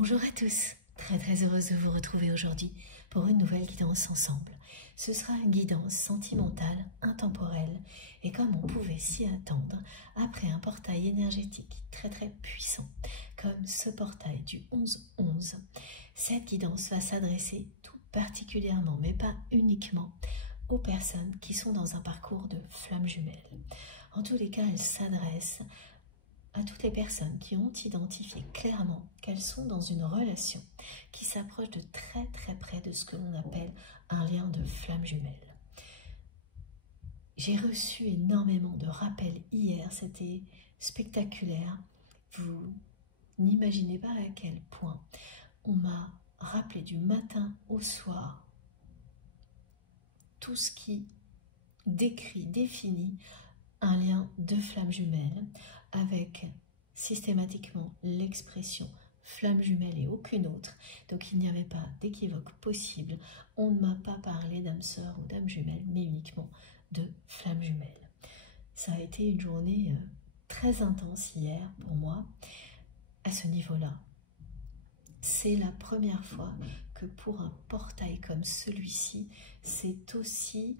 Bonjour à tous, très heureuse de vous retrouver aujourd'hui pour une nouvelle guidance ensemble. Ce sera une guidance sentimentale, intemporelle et comme on pouvait s'y attendre, après un portail énergétique très puissant comme ce portail du 11-11, cette guidance va s'adresser tout particulièrement, mais pas uniquement, aux personnes qui sont dans un parcours de flamme jumelle. En tous les cas, elle s'adresse à toutes les personnes qui ont identifié clairement qu'elles sont dans une relation qui s'approche de très près de ce que l'on appelle un lien de flamme jumelle. J'ai reçu énormément de rappels hier, c'était spectaculaire. Vous n'imaginez pas à quel point on m'a rappelé du matin au soir tout ce qui décrit, définit un lien de flamme jumelle avec systématiquement l'expression flamme jumelle et aucune autre. Donc il n'y avait pas d'équivoque possible. On ne m'a pas parlé d'âme sœur ou d'âme jumelle, mais uniquement de flamme jumelle. Ça a été une journée très intense hier pour moi à ce niveau-là. C'est la première fois que pour un portail comme celui-ci, c'est aussi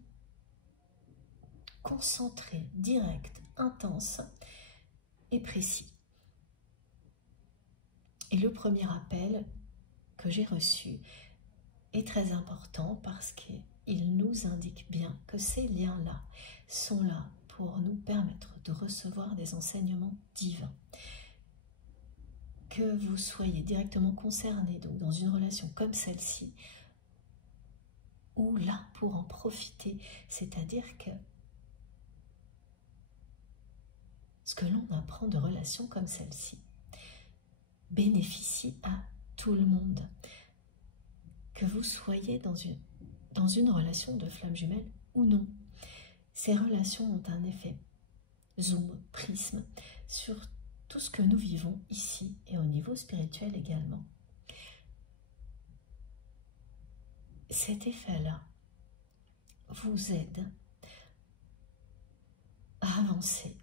concentré, direct, intense et précis. Et le premier appel que j'ai reçu est très important parce qu'il nous indique bien que ces liens-là sont là pour nous permettre de recevoir des enseignements divins. Que vous soyez directement concerné, donc dans une relation comme celle-ci, ou là pour en profiter, c'est-à-dire que ce que l'on apprend de relations comme celle-ci bénéficie à tout le monde. Que vous soyez dans une relation de flamme jumelle ou non. Ces relations ont un effet zoom, prisme, sur tout ce que nous vivons ici et au niveau spirituel également. Cet effet-là vous aide à avancer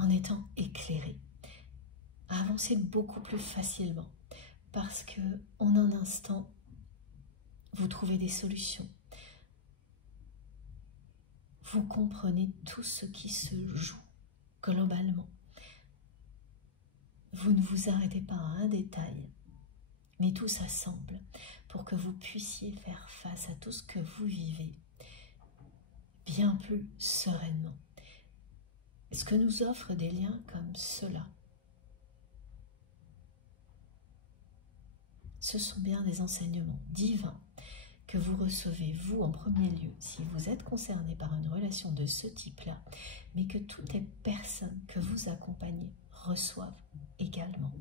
en étant éclairé, à avancer beaucoup plus facilement parce que en un instant, vous trouvez des solutions. Vous comprenez tout ce qui se joue globalement. Vous ne vous arrêtez pas à un détail, mais tout s'assemble pour que vous puissiez faire face à tout ce que vous vivez bien plus sereinement. Ce que nous offrent des liens comme cela, ce sont bien des enseignements divins que vous recevez, vous en premier lieu, si vous êtes concerné par une relation de ce type-là, mais que toutes les personnes que vous accompagnez reçoivent également.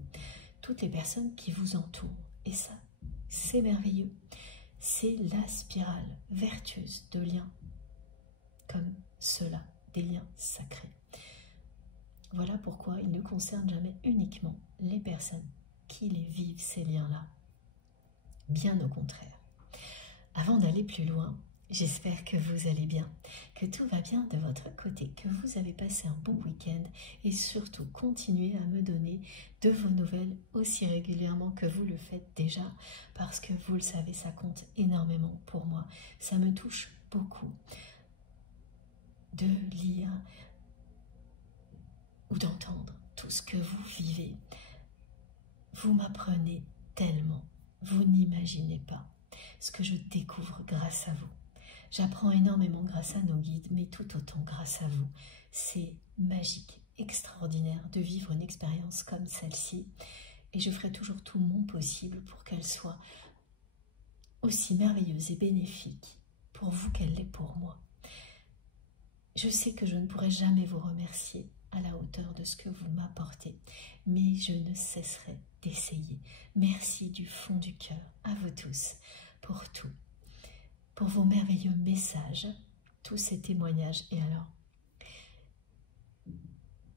Toutes les personnes qui vous entourent. Et ça, c'est merveilleux. C'est la spirale vertueuse de liens comme cela, des liens sacrés. Voilà pourquoi il ne concerne jamais uniquement les personnes qui les vivent, ces liens-là. Bien au contraire. Avant d'aller plus loin, j'espère que vous allez bien, que tout va bien de votre côté, que vous avez passé un bon week-end et surtout continuez à me donner de vos nouvelles aussi régulièrement que vous le faites déjà parce que vous le savez, ça compte énormément pour moi. Ça me touche beaucoup de lire ou d'entendre tout ce que vous vivez. Vous m'apprenez tellement, vous n'imaginez pas ce que je découvre grâce à vous. J'apprends énormément grâce à nos guides, mais tout autant grâce à vous. C'est magique, extraordinaire de vivre une expérience comme celle-ci et je ferai toujours tout mon possible pour qu'elle soit aussi merveilleuse et bénéfique pour vous qu'elle l'est pour moi. Je sais que je ne pourrai jamais vous remercier à la hauteur de ce que vous m'apportez, mais je ne cesserai d'essayer. Merci du fond du cœur à vous tous pour tout, pour vos merveilleux messages, tous ces témoignages. Et alors,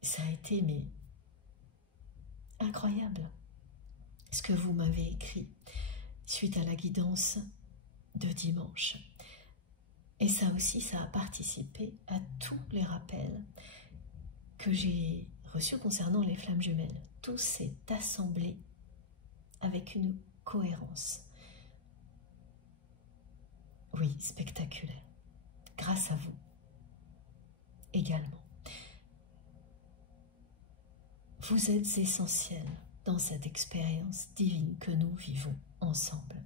ça a été incroyable ce que vous m'avez écrit suite à la guidance de dimanche. Et ça aussi, ça a participé à tous les rappels que j'ai reçu concernant les flammes jumelles. Tout s'est assemblé avec une cohérence. Oui, spectaculaire. Grâce à vous également. Vous êtes essentiel dans cette expérience divine que nous vivons ensemble.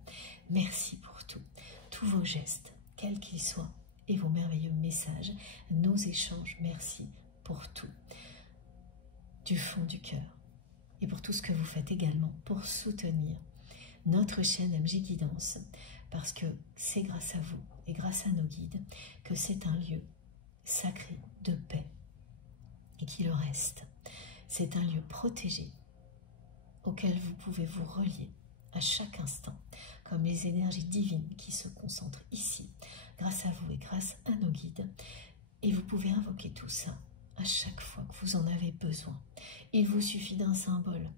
Merci pour tout, tous vos gestes, quels qu'ils soient, et vos merveilleux messages, nos échanges. Merci pour tout, du fond du cœur, et pour tout ce que vous faites également pour soutenir notre chaîne MJ Guidance, parce que c'est grâce à vous et grâce à nos guides que c'est un lieu sacré de paix et qu'il le reste. C'est un lieu protégé auquel vous pouvez vous relier à chaque instant, comme les énergies divines qui se concentrent ici, grâce à vous et grâce à nos guides. Et vous pouvez invoquer tout ça à chaque fois que vous en avez besoin. Il vous suffit d'un symbole,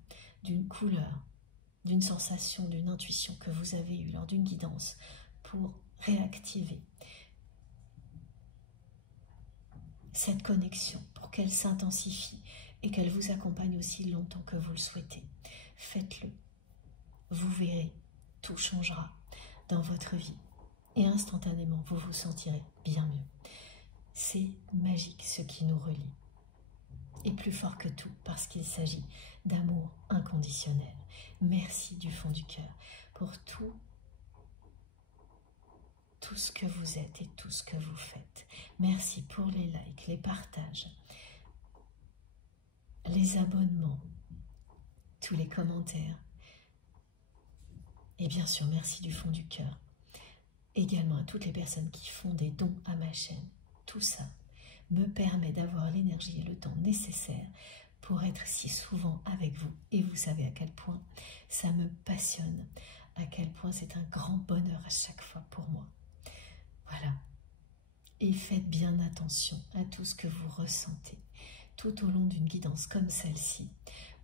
d'une couleur, d'une sensation, d'une intuition que vous avez eue lors d'une guidance pour réactiver cette connexion, pour qu'elle s'intensifie et qu'elle vous accompagne aussi longtemps que vous le souhaitez. Faites-le. Vous verrez, tout changera dans votre vie et instantanément vous vous sentirez bien mieux. C'est magique ce qui nous relie. Et plus fort que tout parce qu'il s'agit d'amour inconditionnel. Merci du fond du cœur pour tout ce que vous êtes et tout ce que vous faites. Merci pour les likes, les partages, les abonnements, tous les commentaires. Et bien sûr, merci du fond du cœur. Également à toutes les personnes qui font des dons à ma chaîne. Tout ça me permet d'avoir l'énergie et le temps nécessaire pour être si souvent avec vous. Et vous savez à quel point ça me passionne, à quel point c'est un grand bonheur à chaque fois pour moi. Voilà. Et faites bien attention à tout ce que vous ressentez tout au long d'une guidance comme celle-ci,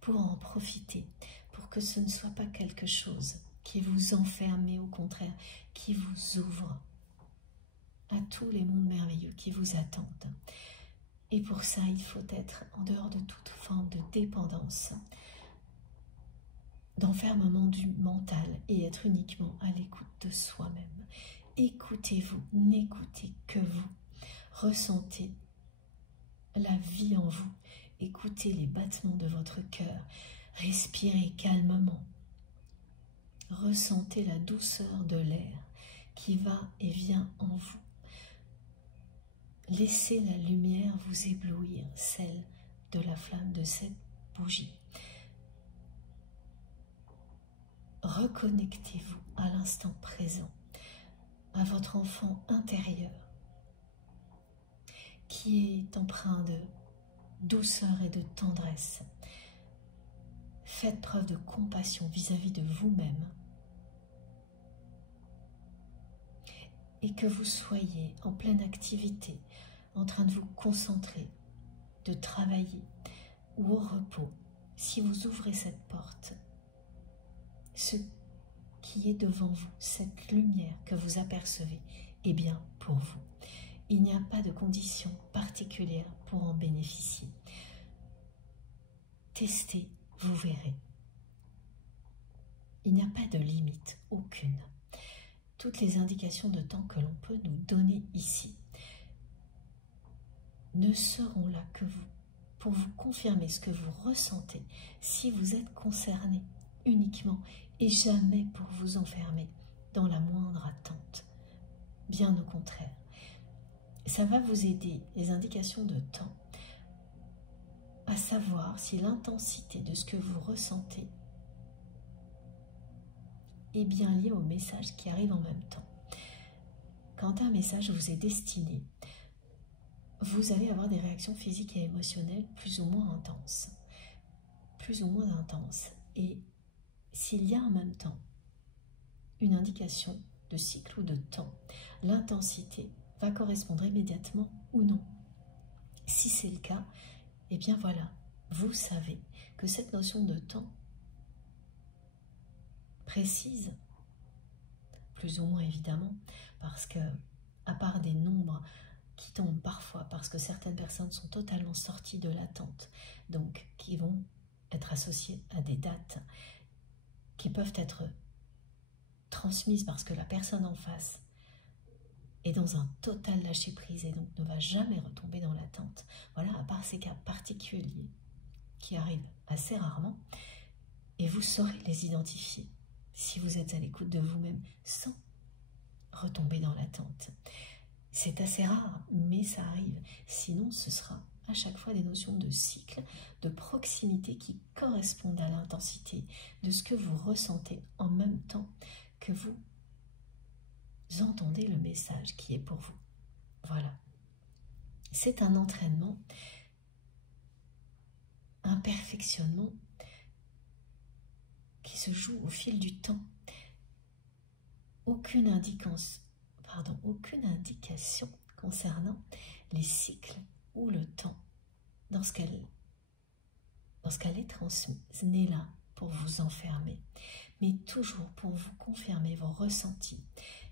pour en profiter, pour que ce ne soit pas quelque chose qui vous enferme, mais au contraire, qui vous ouvre à tous les mondes merveilleux qui vous attendent. Et pour ça, il faut être en dehors de toute forme de dépendance, d'enfermement du mental et être uniquement à l'écoute de soi-même. Écoutez-vous, n'écoutez que vous. Ressentez la vie en vous. Écoutez les battements de votre cœur. Respirez calmement. Ressentez la douceur de l'air qui va et vient en vous. Laissez la lumière vous éblouir, celle de la flamme de cette bougie. Reconnectez-vous à l'instant présent, à votre enfant intérieur, qui est empreint de douceur et de tendresse. Faites preuve de compassion vis-à-vis de vous-même. Et que vous soyez en pleine activité, en train de vous concentrer, de travailler ou au repos, si vous ouvrez cette porte, ce qui est devant vous, cette lumière que vous apercevez, est bien pour vous. Il n'y a pas de conditions particulières pour en bénéficier. Testez, vous verrez. Il n'y a pas de limite, aucune. Toutes les indications de temps que l'on peut nous donner ici ne seront là que vous, pour vous confirmer ce que vous ressentez si vous êtes concerné uniquement et jamais pour vous enfermer dans la moindre attente. Bien au contraire, ça va vous aider, les indications de temps, à savoir si l'intensité de ce que vous ressentez est bien lié au message qui arrive en même temps. Quand un message vous est destiné, vous allez avoir des réactions physiques et émotionnelles plus ou moins intenses. Plus ou moins intenses. Et s'il y a en même temps une indication de cycle ou de temps, l'intensité va correspondre immédiatement ou non. Si c'est le cas, eh bien voilà, vous savez que cette notion de temps précise, plus ou moins évidemment, parce que, à part des nombres qui tombent parfois, parce que certaines personnes sont totalement sorties de l'attente, donc qui vont être associées à des dates qui peuvent être transmises parce que la personne en face est dans un total lâcher-prise et donc ne va jamais retomber dans l'attente. Voilà, à part ces cas particuliers qui arrivent assez rarement, et vous saurez les identifier si vous êtes à l'écoute de vous-même sans retomber dans l'attente. C'est assez rare, mais ça arrive. Sinon, ce sera à chaque fois des notions de cycle, de proximité qui correspondent à l'intensité de ce que vous ressentez en même temps que vous entendez le message qui est pour vous. Voilà. C'est un entraînement, un perfectionnement qui se joue au fil du temps. Aucune indication concernant les cycles ou le temps lorsqu'elle est transmise n'est là pour vous enfermer, mais toujours pour vous confirmer vos ressentis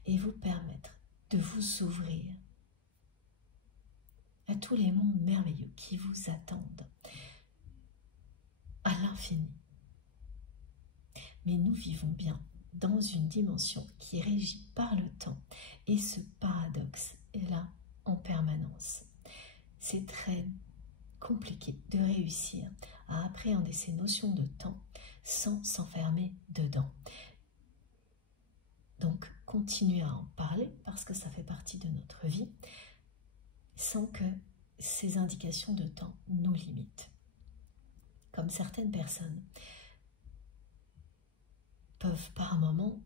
et vous permettre de vous ouvrir à tous les mondes merveilleux qui vous attendent à l'infini. Mais nous vivons bien dans une dimension qui est régie par le temps et ce paradoxe est là en permanence. C'est très compliqué de réussir à appréhender ces notions de temps sans s'enfermer dedans. Donc, continuez à en parler parce que ça fait partie de notre vie sans que ces indications de temps nous limitent. Comme certaines personnes peuvent par moment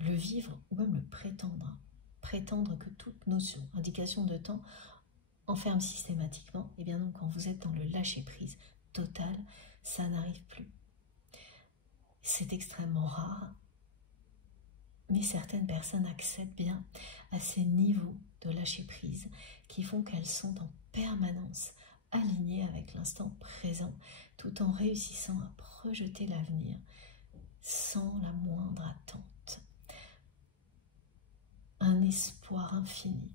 le vivre ou même le prétendre que toute notion, indication de temps enferme systématiquement, et bien donc quand vous êtes dans le lâcher-prise total, ça n'arrive plus. C'est extrêmement rare, mais certaines personnes accèdent bien à ces niveaux de lâcher-prise qui font qu'elles sont en permanence alignées avec l'instant présent, tout en réussissant à projeter l'avenir sans la moindre attente. Un espoir infini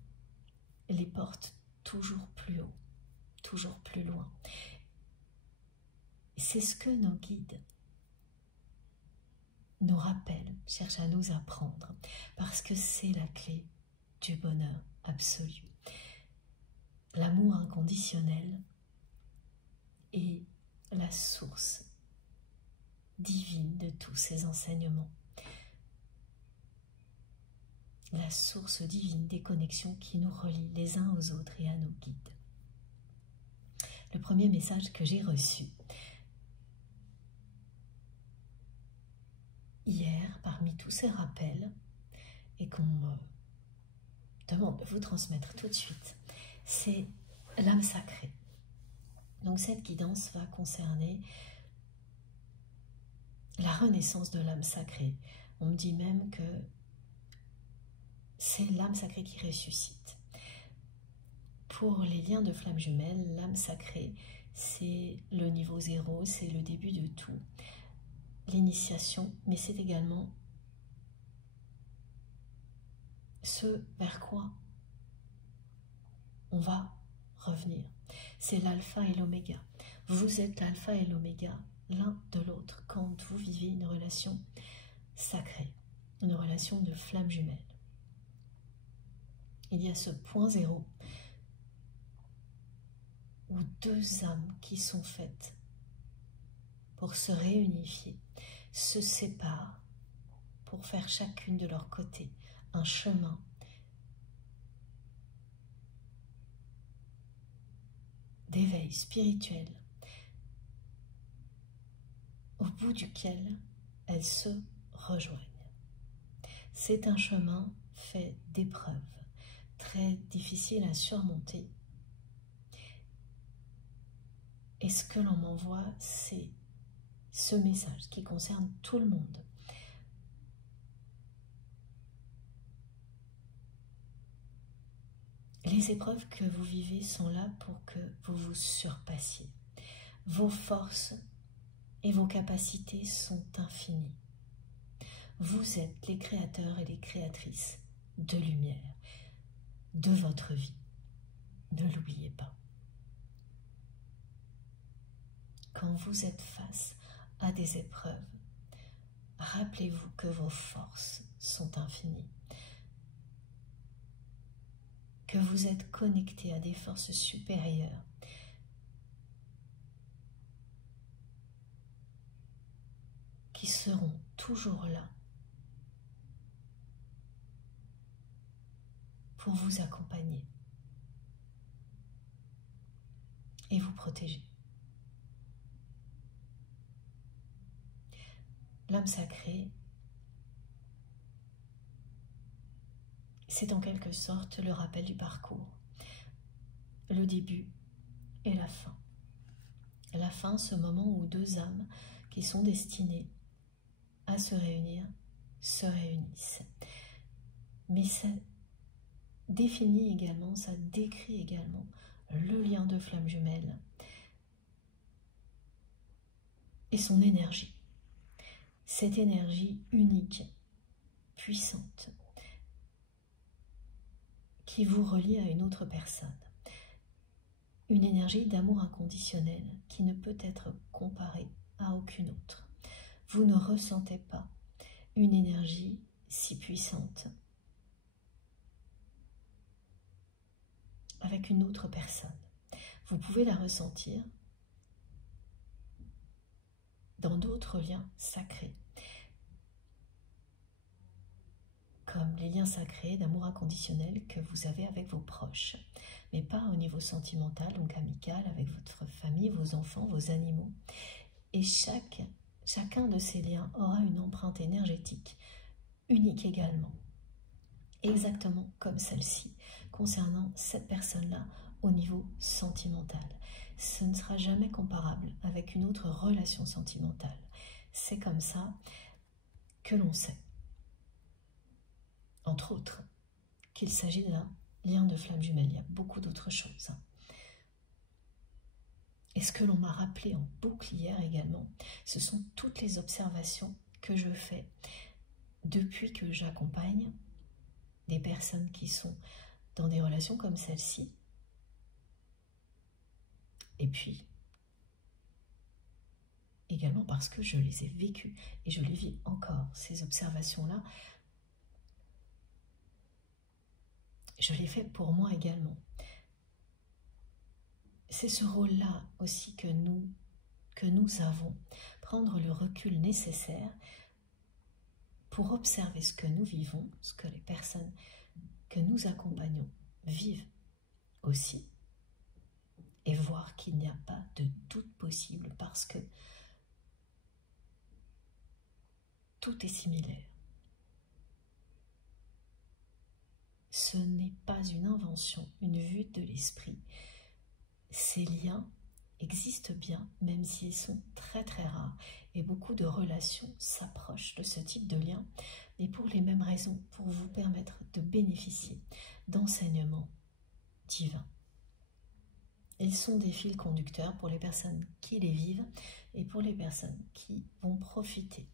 les porte toujours plus haut, toujours plus loin. C'est ce que nos guides nous rappellent, cherchent à nous apprendre, parce que c'est la clé du bonheur absolu. L'amour inconditionnel est la source divine de tous ces enseignements. La source divine des connexions qui nous relient les uns aux autres et à nos guides. Le premier message que j'ai reçu hier, parmi tous ces rappels, et qu'on me demande de vous transmettre tout de suite, c'est l'âme sacrée. Donc cette guidance va concerner la renaissance de l'âme sacrée. On me dit même que c'est l'âme sacrée qui ressuscite. Pour les liens de flammes jumelles, l'âme sacrée, c'est le niveau 0, c'est le début de tout, l'initiation, mais c'est également ce vers quoi on va revenir. C'est l'alpha et l'oméga. Vous êtes l'alpha et l'oméga l'un de l'autre quand vous vivez une relation sacrée, une relation de flammes jumelles. Il y a ce point 0 où deux âmes qui sont faites pour se réunifier se séparent pour faire chacune de leur côté un chemin d'éveil spirituel au bout duquel elles se rejoignent. C'est un chemin fait d'épreuves, très difficile à surmonter. Et ce que l'on m'envoie, c'est ce message qui concerne tout le monde. Les épreuves que vous vivez sont là pour que vous vous surpassiez. Vos forces et vos capacités sont infinies. Vous êtes les créateurs et les créatrices de lumière, de votre vie. Ne l'oubliez pas. quand vous êtes face à des épreuves, rappelez-vous que vos forces sont infinies, que vous êtes connecté à des forces supérieures qui seront toujours là pour vous accompagner et vous protéger. L'âme sacrée, c'est en quelque sorte le rappel du parcours, le début et la fin. La fin, ce moment où deux âmes qui sont destinées à se réunir, se réunissent. Mais ça définit également, ça décrit également le lien de flamme jumelle et son énergie. Cette énergie unique, puissante, qui vous relie à une autre personne. Une énergie d'amour inconditionnel qui ne peut être comparée à aucune autre. Vous ne ressentez pas une énergie si puissante avec une autre personne. Vous pouvez la ressentir dans d'autres liens sacrés, comme les liens sacrés d'amour inconditionnel que vous avez avec vos proches, mais pas au niveau sentimental, donc amical, avec votre famille, vos enfants, vos animaux. Et chacun de ces liens aura une empreinte énergétique unique également, exactement comme celle-ci, concernant cette personne-là au niveau sentimental. Ce ne sera jamais comparable avec une autre relation sentimentale. C'est comme ça que l'on sait, entre autres, qu'il s'agit d'un lien de flamme jumelle. Il y a beaucoup d'autres choses. Et ce que l'on m'a rappelé en boucle hier également, ce sont toutes les observations que je fais depuis que j'accompagne des personnes qui sont dans des relations comme celle-ci. Et puis, également parce que je les ai vécues et je les vis encore, ces observations-là. Je les fais pour moi également. C'est ce rôle-là aussi que nous avons, prendre le recul nécessaire pour observer ce que nous vivons, ce que les personnes que nous accompagnons vivent aussi, et voir qu'il n'y a pas de doute possible parce que tout est similaire. Ce n'est pas une invention, une vue de l'esprit. Ces liens existent bien, même s'ils sont très très rares, et beaucoup de relations s'approchent de ce type de lien, mais pour les mêmes raisons, pour vous permettre de bénéficier d'enseignements divins. Ils sont des fils conducteurs pour les personnes qui les vivent et pour les personnes qui vont profiter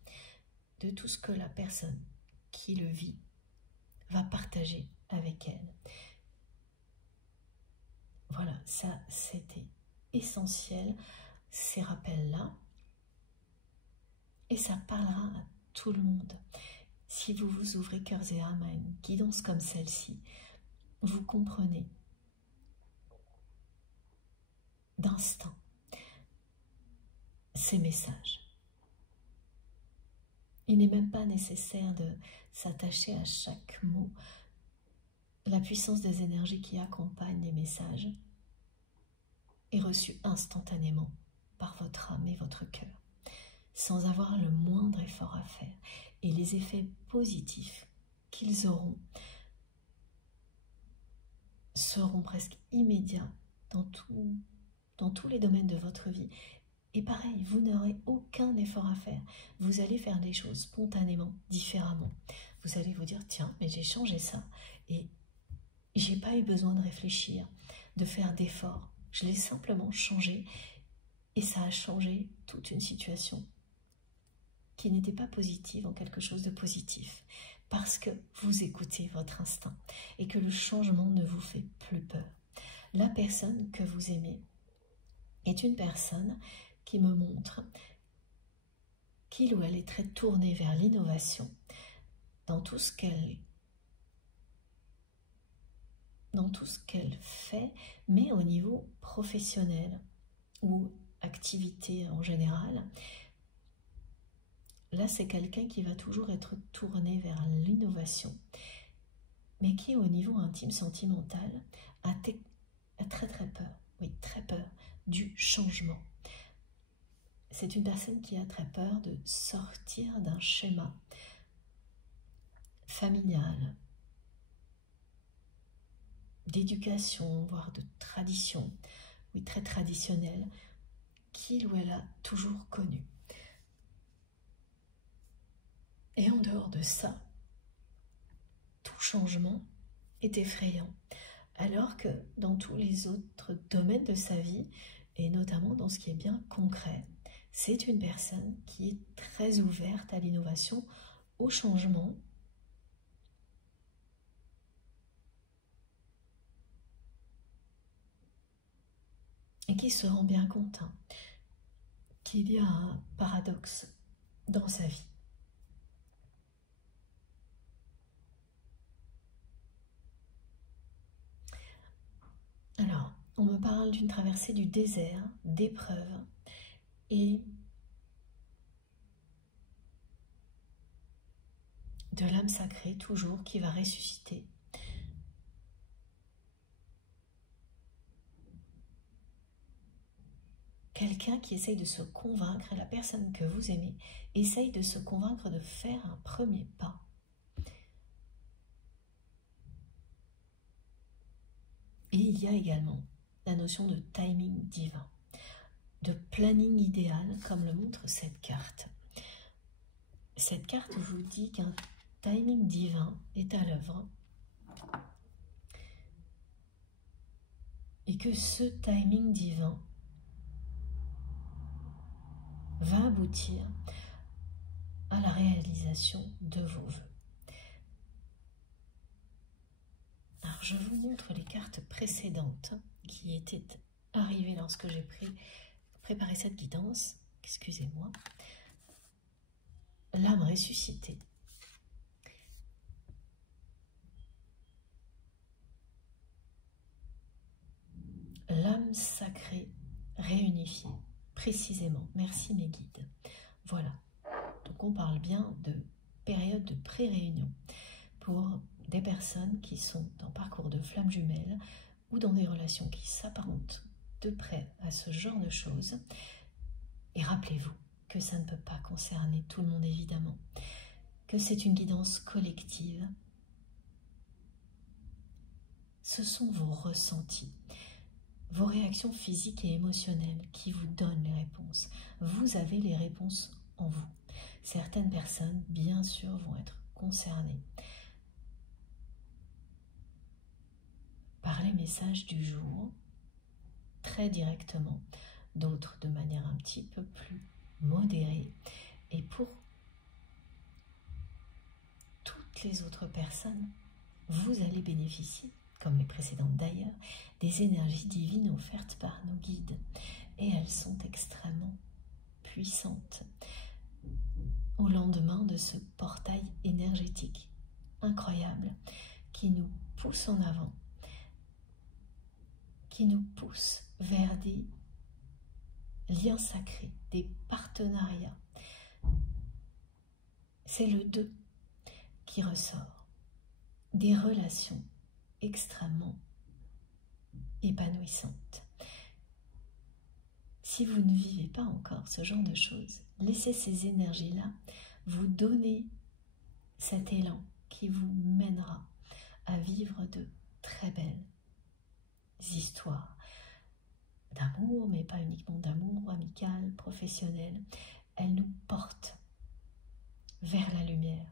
de tout ce que la personne qui le vit va partager avec elle. Voilà, ça c'était essentiel, ces rappels-là, et ça parlera à tout le monde. Si vous vous ouvrez cœurs et âme à une guidance comme celle-ci, vous comprenez d'instinct ces messages. Il n'est même pas nécessaire de s'attacher à chaque mot. La puissance des énergies qui accompagnent les messages est reçue instantanément par votre âme et votre cœur, sans avoir le moindre effort à faire. Et les effets positifs qu'ils auront seront presque immédiats dans tous les domaines de votre vie. Et pareil, vous n'aurez aucun effort à faire. Vous allez faire des choses spontanément, différemment. Vous allez vous dire, tiens, mais j'ai changé ça. Et j'ai pas eu besoin de réfléchir, de faire d'efforts. Je l'ai simplement changé. Et ça a changé toute une situation qui n'était pas positive en quelque chose de positif. Parce que vous écoutez votre instinct et que le changement ne vous fait plus peur. La personne que vous aimez est une personne qui me montre qu'il ou elle est très tourné vers l'innovation dans tout ce qu'elle fait, mais au niveau professionnel ou activité en général. Là, c'est quelqu'un qui va toujours être tourné vers l'innovation, mais qui, au niveau intime, sentimental, a très très peur, oui, très peur du changement. C'est une personne qui a très peur de sortir d'un schéma familial, d'éducation, voire de tradition, oui, très traditionnelle, qu'il ou elle a toujours connu. Et en dehors de ça, tout changement est effrayant. Alors que dans tous les autres domaines de sa vie, et notamment dans ce qui est bien concret, c'est une personne qui est très ouverte à l'innovation, au changement, et qui se rend bien compte qu'il y a un paradoxe dans sa vie. Alors, on me parle d'une traversée du désert, d'épreuves, et de l'âme sacrée toujours qui va ressusciter. Quelqu'un qui essaye de se convaincre, la personne que vous aimez, essaye de se convaincre de faire un premier pas. Et il y a également la notion de timing divin, de planning idéal, comme le montre cette carte. Cette carte vous dit qu'un timing divin est à l'œuvre et que ce timing divin va aboutir à la réalisation de vos vœux. Alors, je vous montre les cartes précédentes qui étaient arrivées lorsque j'ai préparé cette guidance. Excusez-moi. L'âme ressuscitée. L'âme sacrée réunifiée. Précisément. Merci mes guides. Voilà. Donc on parle bien de période de pré-réunion pour des personnes qui sont en parcours de flamme jumelle ou dans des relations qui s'apparentent de près à ce genre de choses. Et rappelez-vous que ça ne peut pas concerner tout le monde évidemment, que c'est une guidance collective. Ce sont vos ressentis, vos réactions physiques et émotionnelles qui vous donnent les réponses. Vous avez les réponses en vous. Certaines personnes, bien sûr, vont être concernées par les messages du jour, très directement, d'autres de manière un petit peu plus modérée. Et pour toutes les autres personnes, vous allez bénéficier, comme les précédentes d'ailleurs, des énergies divines offertes par nos guides. Et elles sont extrêmement puissantes. Au lendemain de ce portail énergétique incroyable qui nous pousse en avant, qui nous pousse vers des liens sacrés, des partenariats. C'est le 2 qui ressort. Des relations extrêmement épanouissantes. Si vous ne vivez pas encore ce genre de choses, laissez ces énergies-là vous donner cet élan qui vous mènera à vivre de très belles histoires d'amour, mais pas uniquement d'amour, amical, professionnel. Elles nous portent vers la lumière.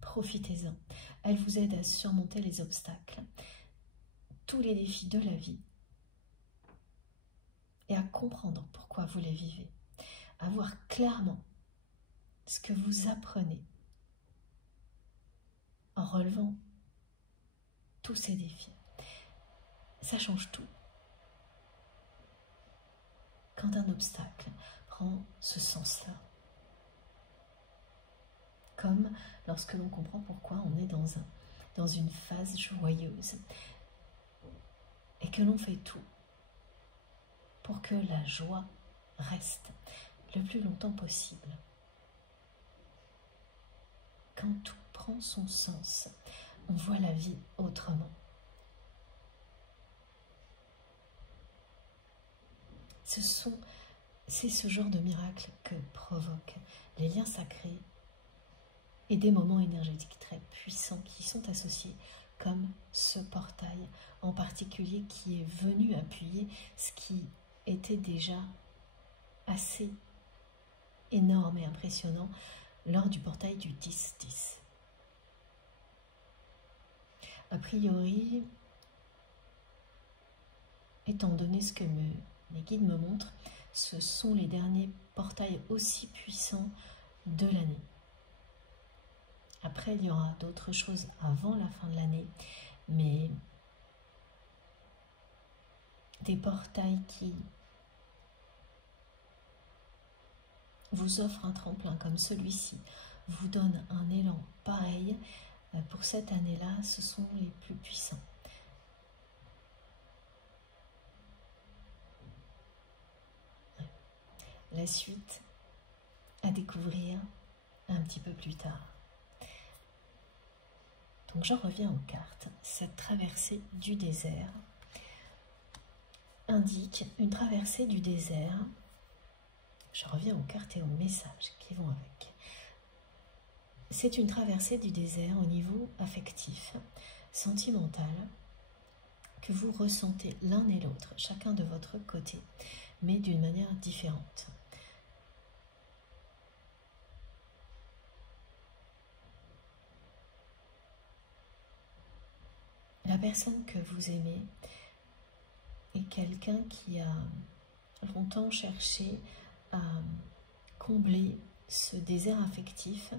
Profitez-en. Elles vous aident à surmonter les obstacles, tous les défis de la vie, et à comprendre pourquoi vous les vivez, à voir clairement ce que vous apprenez en relevant tous ces défis. Ça change tout. quand un obstacle prend ce sens-là. Comme lorsque l'on comprend pourquoi on est dans une phase joyeuse et que l'on fait tout pour que la joie reste le plus longtemps possible. Quand tout prend son sens, on voit la vie autrement. C'est ce genre de miracle que provoquent les liens sacrés et des moments énergétiques très puissants qui sont associés, comme ce portail en particulier qui est venu appuyer ce qui était déjà assez énorme et impressionnant lors du portail du 10-10. A priori, étant donné ce que mes guides me montrent, ce sont les derniers portails aussi puissants de l'année. Après, il y aura d'autres choses avant la fin de l'année, mais des portails qui vous offrent un tremplin comme celui-ci, vous donnent un élan pareil, pour cette année-là, ce sont les plus puissants. La suite à découvrir un petit peu plus tard. Donc j'en reviens aux cartes. Cette traversée du désert indique une traversée du désert. Je reviens aux cartes et aux messages qui vont avec. C'est une traversée du désert au niveau affectif, sentimental, que vous ressentez l'un et l'autre, chacun de votre côté, mais d'une manière différente. La personne que vous aimez est quelqu'un qui a longtemps cherché à combler ce désert affectif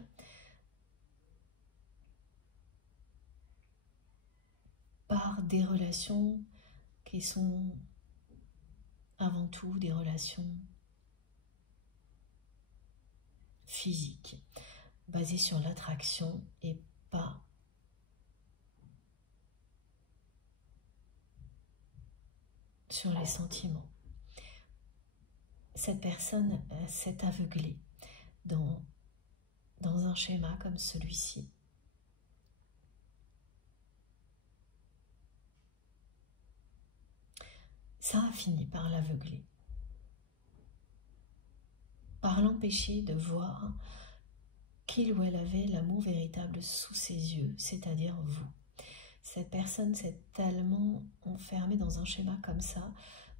par des relations qui sont avant tout des relations physiques, basées sur l'attraction et pas sur les sentiments. Cette personne s'est aveuglée dans un schéma comme celui-ci. Ça a fini par l'aveugler, par l'empêcher de voir qu'il ou elle avait l'amour véritable sous ses yeux, c'est-à-dire vous. Cette personne s'est tellement enfermée dans un schéma comme ça,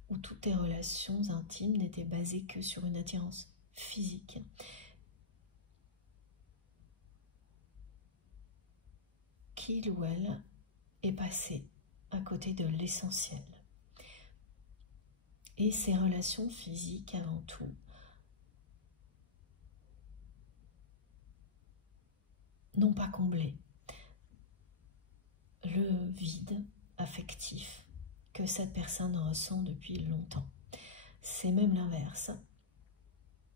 où toutes les relations intimes n'étaient basées que sur une attirance physique. Qu'il ou elle est passé à côté de l'essentiel. Et ces relations physiques avant tout n'ont pas comblé le vide affectif que cette personne ressent depuis longtemps. C'est même l'inverse.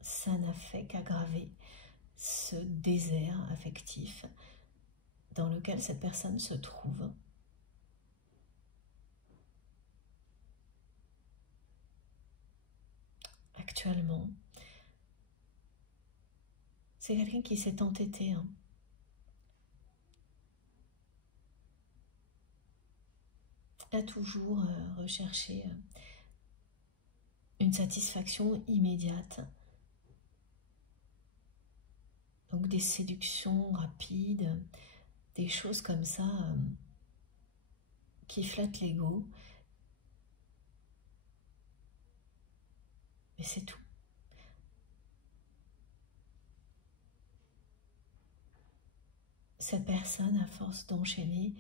Ça n'a fait qu'aggraver ce désert affectif dans lequel cette personne se trouve. Actuellement, c'est quelqu'un qui s'est entêté, à toujours rechercher une satisfaction immédiate. Donc des séductions rapides, des choses comme ça qui flattent l'ego. Mais c'est tout. Cette personne, à force d'enchaîner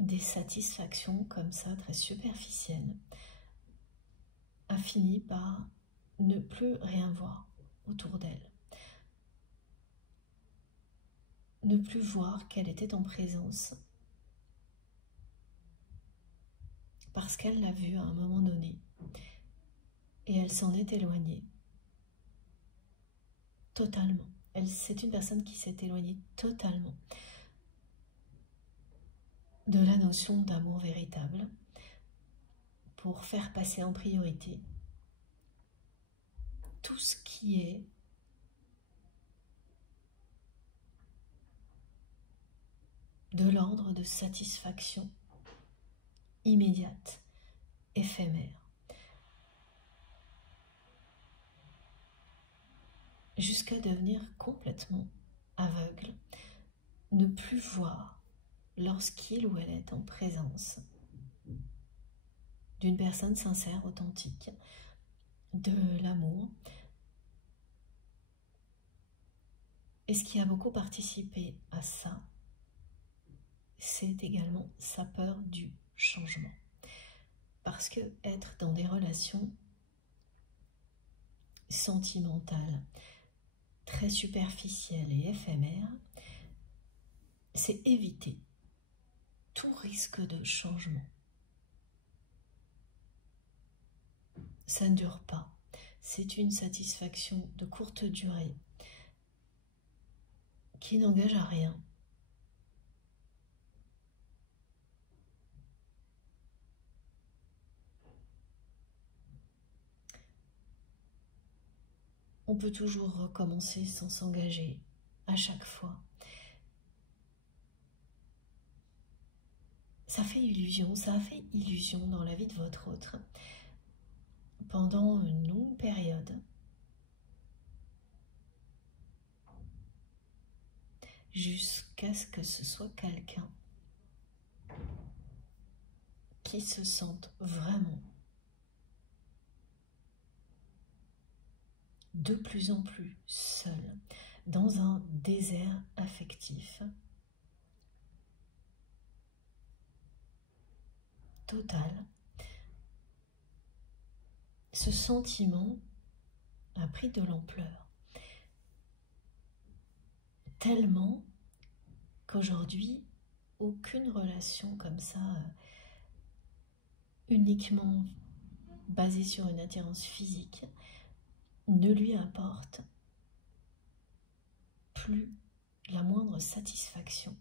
des satisfactions comme ça, très superficielles, a fini par ne plus rien voir autour d'elle. Ne plus voir qu'elle était en présence. Parce qu'elle l'a vu à un moment donné. Et elle s'en est éloignée totalement. C'est une personne qui s'est éloignée totalement de la notion d'amour véritable pour faire passer en priorité tout ce qui est de l'ordre de satisfaction immédiate, éphémère, jusqu'à devenir complètement aveugle, ne plus voir lorsqu'il ou elle est en présence d'une personne sincère, authentique, de l'amour. Et ce qui a beaucoup participé à ça, c'est également sa peur du changement. Parce que être dans des relations sentimentales, très superficielles et éphémères, c'est éviter tout risque de changement. Ça ne dure pas. C'est une satisfaction de courte durée qui n'engage à rien. On peut toujours recommencer sans s'engager à chaque fois. Ça fait illusion, ça a fait illusion dans la vie de votre autre pendant une longue période. Jusqu'à ce que ce soit quelqu'un qui se sente vraiment de plus en plus seul, dans un désert affectif total. Ce sentiment a pris de l'ampleur, tellement qu'aujourd'hui, aucune relation comme ça, uniquement basée sur une attirance physique, ne lui apporte plus la moindre satisfaction,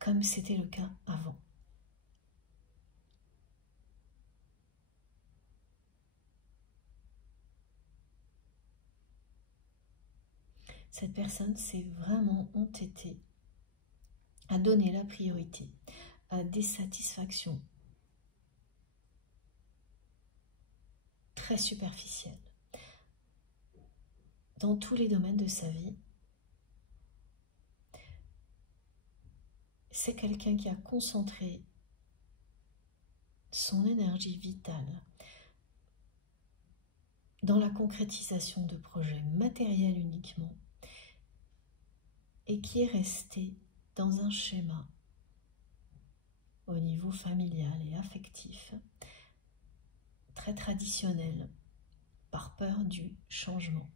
comme c'était le cas avant. Cette personne s'est vraiment entêtée à donner la priorité à des satisfactions très superficielles dans tous les domaines de sa vie. C'est quelqu'un qui a concentré son énergie vitale dans la concrétisation de projets matériels uniquement et qui est resté dans un schéma au niveau familial et affectif très traditionnel par peur du changement.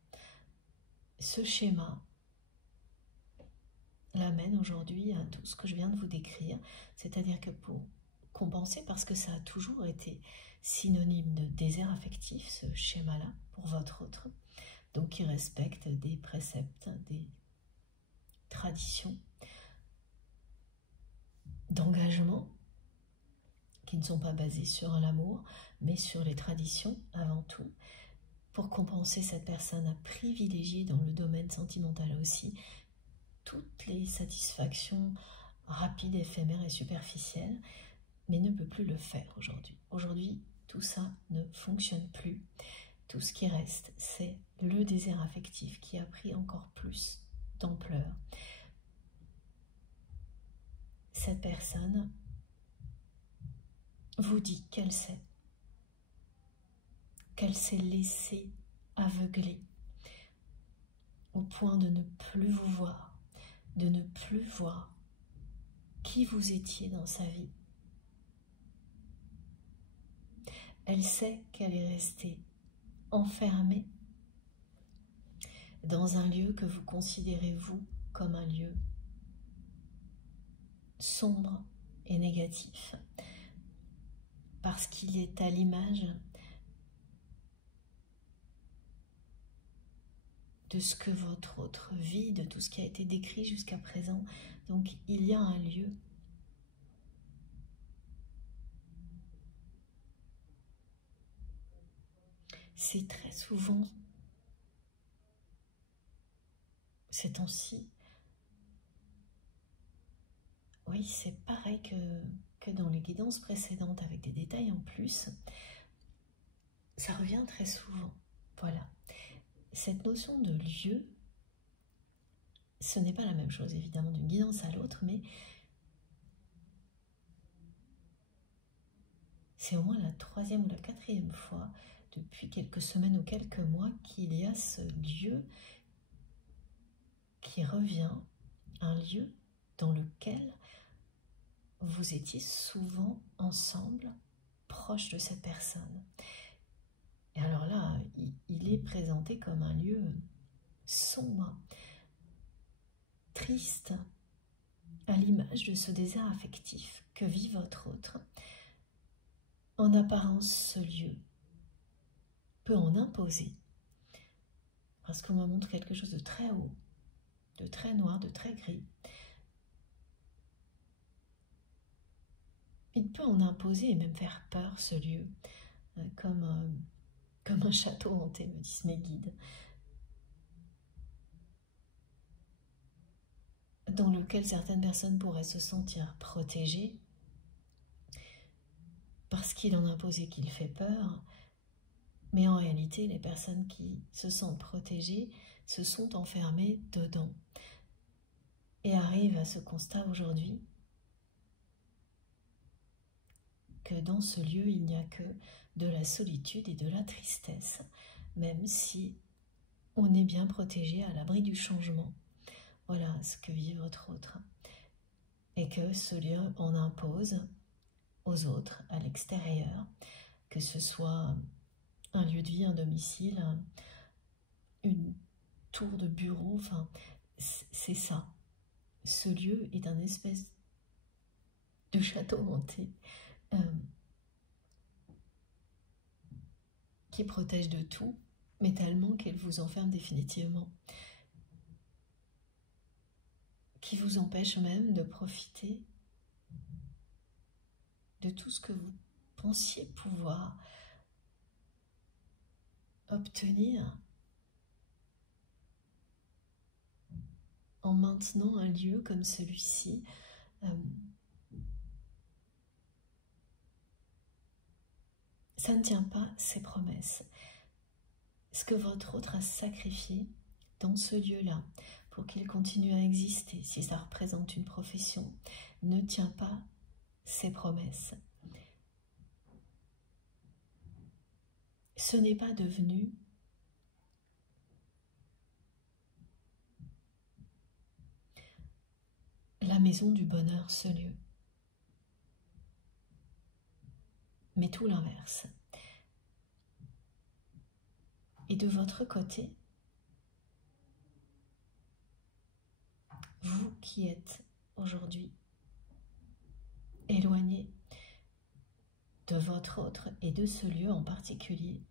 Ce schéma l'amène aujourd'hui à tout ce que je viens de vous décrire, c'est-à-dire que pour compenser, parce que ça a toujours été synonyme de désert affectif, ce schéma-là, pour votre autre, donc qui respecte des préceptes, des traditions, d'engagement, qui ne sont pas basés sur l'amour, mais sur les traditions avant tout. Pour compenser, cette personne a privilégié dans le domaine sentimental aussi toutes les satisfactions rapides, éphémères et superficielles, mais ne peut plus le faire aujourd'hui. Aujourd'hui, tout ça ne fonctionne plus. Tout ce qui reste, c'est le désert affectif qui a pris encore plus d'ampleur. Cette personne vous dit qu'elle s'est laissée aveugler au point de ne plus vous voir, de ne plus voir qui vous étiez dans sa vie. Elle sait qu'elle est restée enfermée dans un lieu que vous considérez, vous, comme un lieu sombre et négatif, parce qu'il est à l'image de ce que votre autre vit, de tout ce qui a été décrit jusqu'à présent. Donc il y a un lieu. C'est très souvent, ces temps-ci, oui, c'est pareil que dans les guidances précédentes, avec des détails en plus, ça revient très souvent. Voilà. Cette notion de lieu, ce n'est pas la même chose évidemment d'une guidance à l'autre, mais c'est au moins la 3e ou la 4e fois depuis quelques semaines ou quelques mois qu'il y a ce lieu qui revient, un lieu dans lequel vous étiez souvent ensemble, proche de cette personne. Et alors là, il est présenté comme un lieu sombre, triste, à l'image de ce désert affectif que vit votre autre. En apparence, ce lieu peut en imposer, parce qu'on me montre quelque chose de très haut, de très noir, de très gris. Il peut en imposer et même faire peur, ce lieu, comme un château hanté, me disent mes guides, dans lequel certaines personnes pourraient se sentir protégées, parce qu'il en impose et qu'il fait peur, mais en réalité, les personnes qui se sentent protégées se sont enfermées dedans et arrivent à ce constat aujourd'hui que dans ce lieu, il n'y a que de la solitude et de la tristesse, même si on est bien protégé à l'abri du changement. Voilà ce que vit votre autre. Et que ce lieu en impose aux autres, à l'extérieur, que ce soit un lieu de vie, un domicile, une tour de bureau, enfin, c'est ça. Ce lieu est un espèce de château hanté qui protège de tout, mais tellement qu'elle vous enferme définitivement, qui vous empêche même de profiter de tout ce que vous pensiez pouvoir obtenir en maintenant un lieu comme celui-ci. Ça ne tient pas ses promesses. Ce que votre autre a sacrifié dans ce lieu-là pour qu'il continue à exister, si ça représente une profession, ne tient pas ses promesses. Ce n'est pas devenu la maison du bonheur, ce lieu. Mais tout l'inverse. Et de votre côté, vous qui êtes aujourd'hui éloigné de votre autre et de ce lieu en particulier,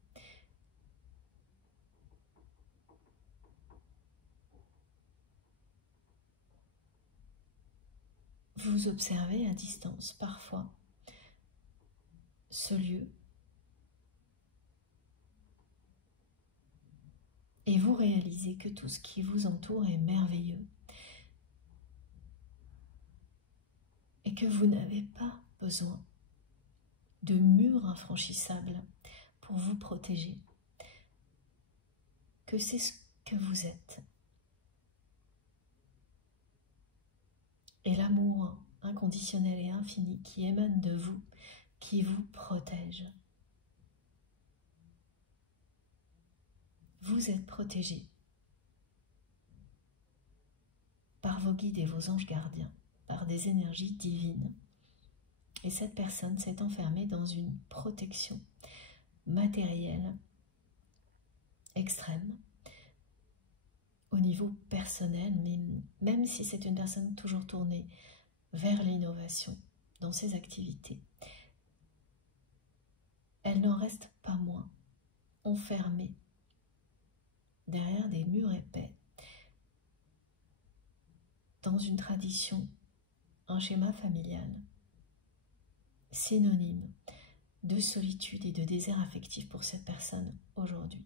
vous observez à distance parfois ce lieu et vous réalisez que tout ce qui vous entoure est merveilleux et que vous n'avez pas besoin de murs infranchissables pour vous protéger, que c'est ce que vous êtes. Et l'amour inconditionnel et infini qui émane de vous, qui vous protège. Vous êtes protégé par vos guides et vos anges gardiens, par des énergies divines. Et cette personne s'est enfermée dans une protection matérielle extrême au niveau personnel, mais même si c'est une personne toujours tournée vers l'innovation dans ses activités, elle n'en reste pas moins enfermée derrière des murs épais, dans une tradition, un schéma familial, synonyme de solitude et de désert affectif pour cette personne aujourd'hui.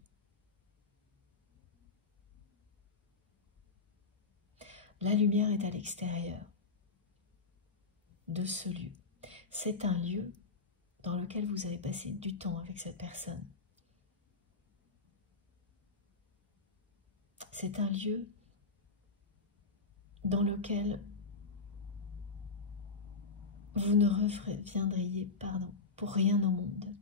La lumière est à l'extérieur de ce lieu. C'est un lieu dans lequel vous avez passé du temps avec cette personne. C'est un lieu dans lequel vous ne reviendriez, pour rien au monde,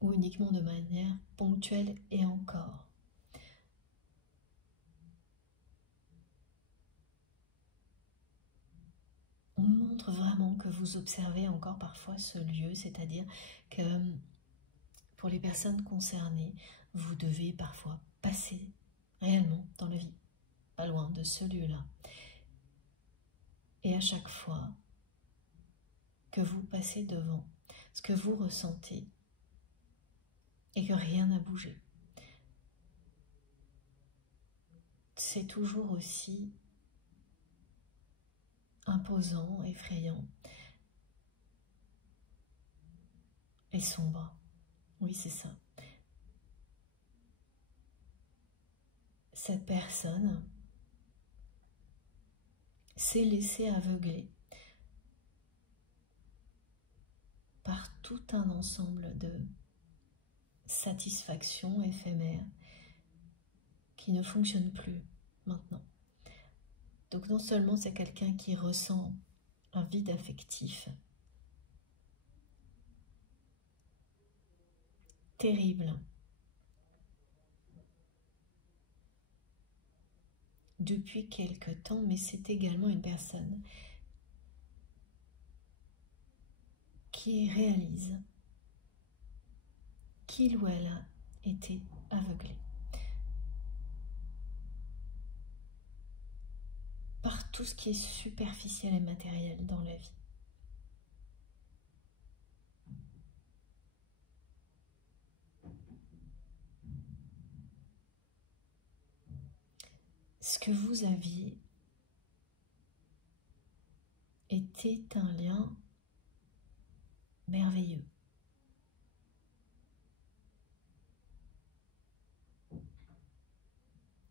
ou uniquement de manière ponctuelle et encore. On montre vraiment que vous observez encore parfois ce lieu, c'est-à-dire que pour les personnes concernées, vous devez parfois passer réellement dans la vie, pas loin de ce lieu-là. Et à chaque fois que vous passez devant, ce que vous ressentez et que rien n'a bougé, c'est toujours aussi imposant, effrayant et sombre. Oui, c'est ça. Cette personne s'est laissée aveugler par tout un ensemble de satisfactions éphémères qui ne fonctionnent plus maintenant. Donc non seulement c'est quelqu'un qui ressent un vide affectif terrible depuis quelque temps, mais c'est également une personne qui réalise qu'il ou elle a été aveuglé par tout ce qui est superficiel et matériel dans la vie. Ce que vous aviez était un lien merveilleux.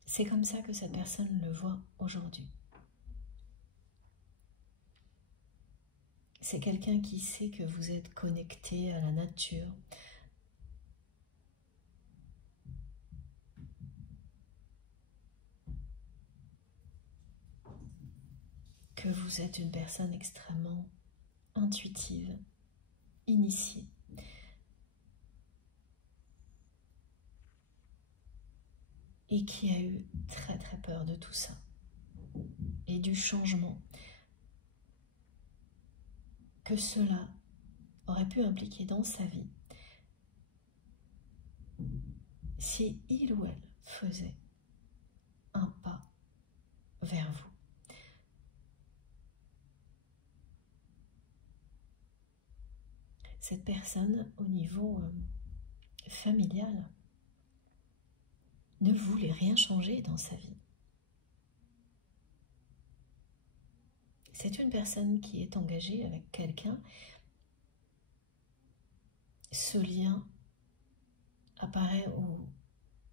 C'est comme ça que cette personne le voit aujourd'hui. C'est quelqu'un qui sait que vous êtes connecté à la nature, que vous êtes une personne extrêmement intuitive, initiée. Et qui a eu très très peur de tout ça et du changement que cela aurait pu impliquer dans sa vie si il ou elle faisait un pas vers vous. Cette personne, au niveau familial, ne voulait rien changer dans sa vie. C'est une personne qui est engagée avec quelqu'un. Ce lien apparaît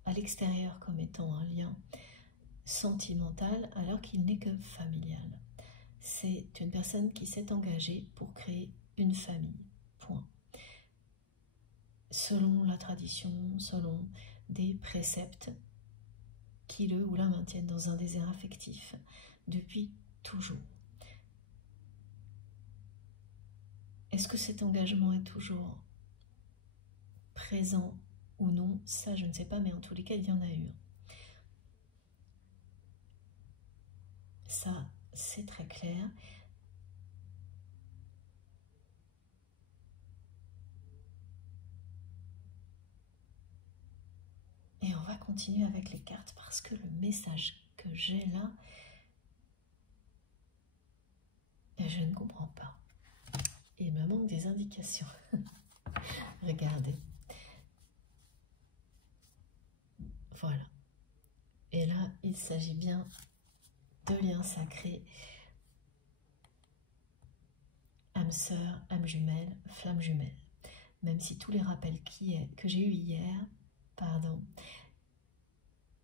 à l'extérieur comme étant un lien sentimental alors qu'il n'est que familial. C'est une personne qui s'est engagée pour créer une famille. Point. Selon la tradition, selon des préceptes qui le ou la maintiennent dans un désert affectif depuis toujours. Est-ce que cet engagement est toujours présent ou non? Ça, je ne sais pas, mais en tous les cas, il y en a eu. Ça, c'est très clair. Et on va continuer avec les cartes parce que le message que j'ai là, je ne comprends pas. Il me manque des indications. Regardez. Voilà. Et là, il s'agit bien de liens sacrés. Âme sœur, âme jumelle, flamme jumelle. Même si tous les rappels que j'ai eus hier, pardon,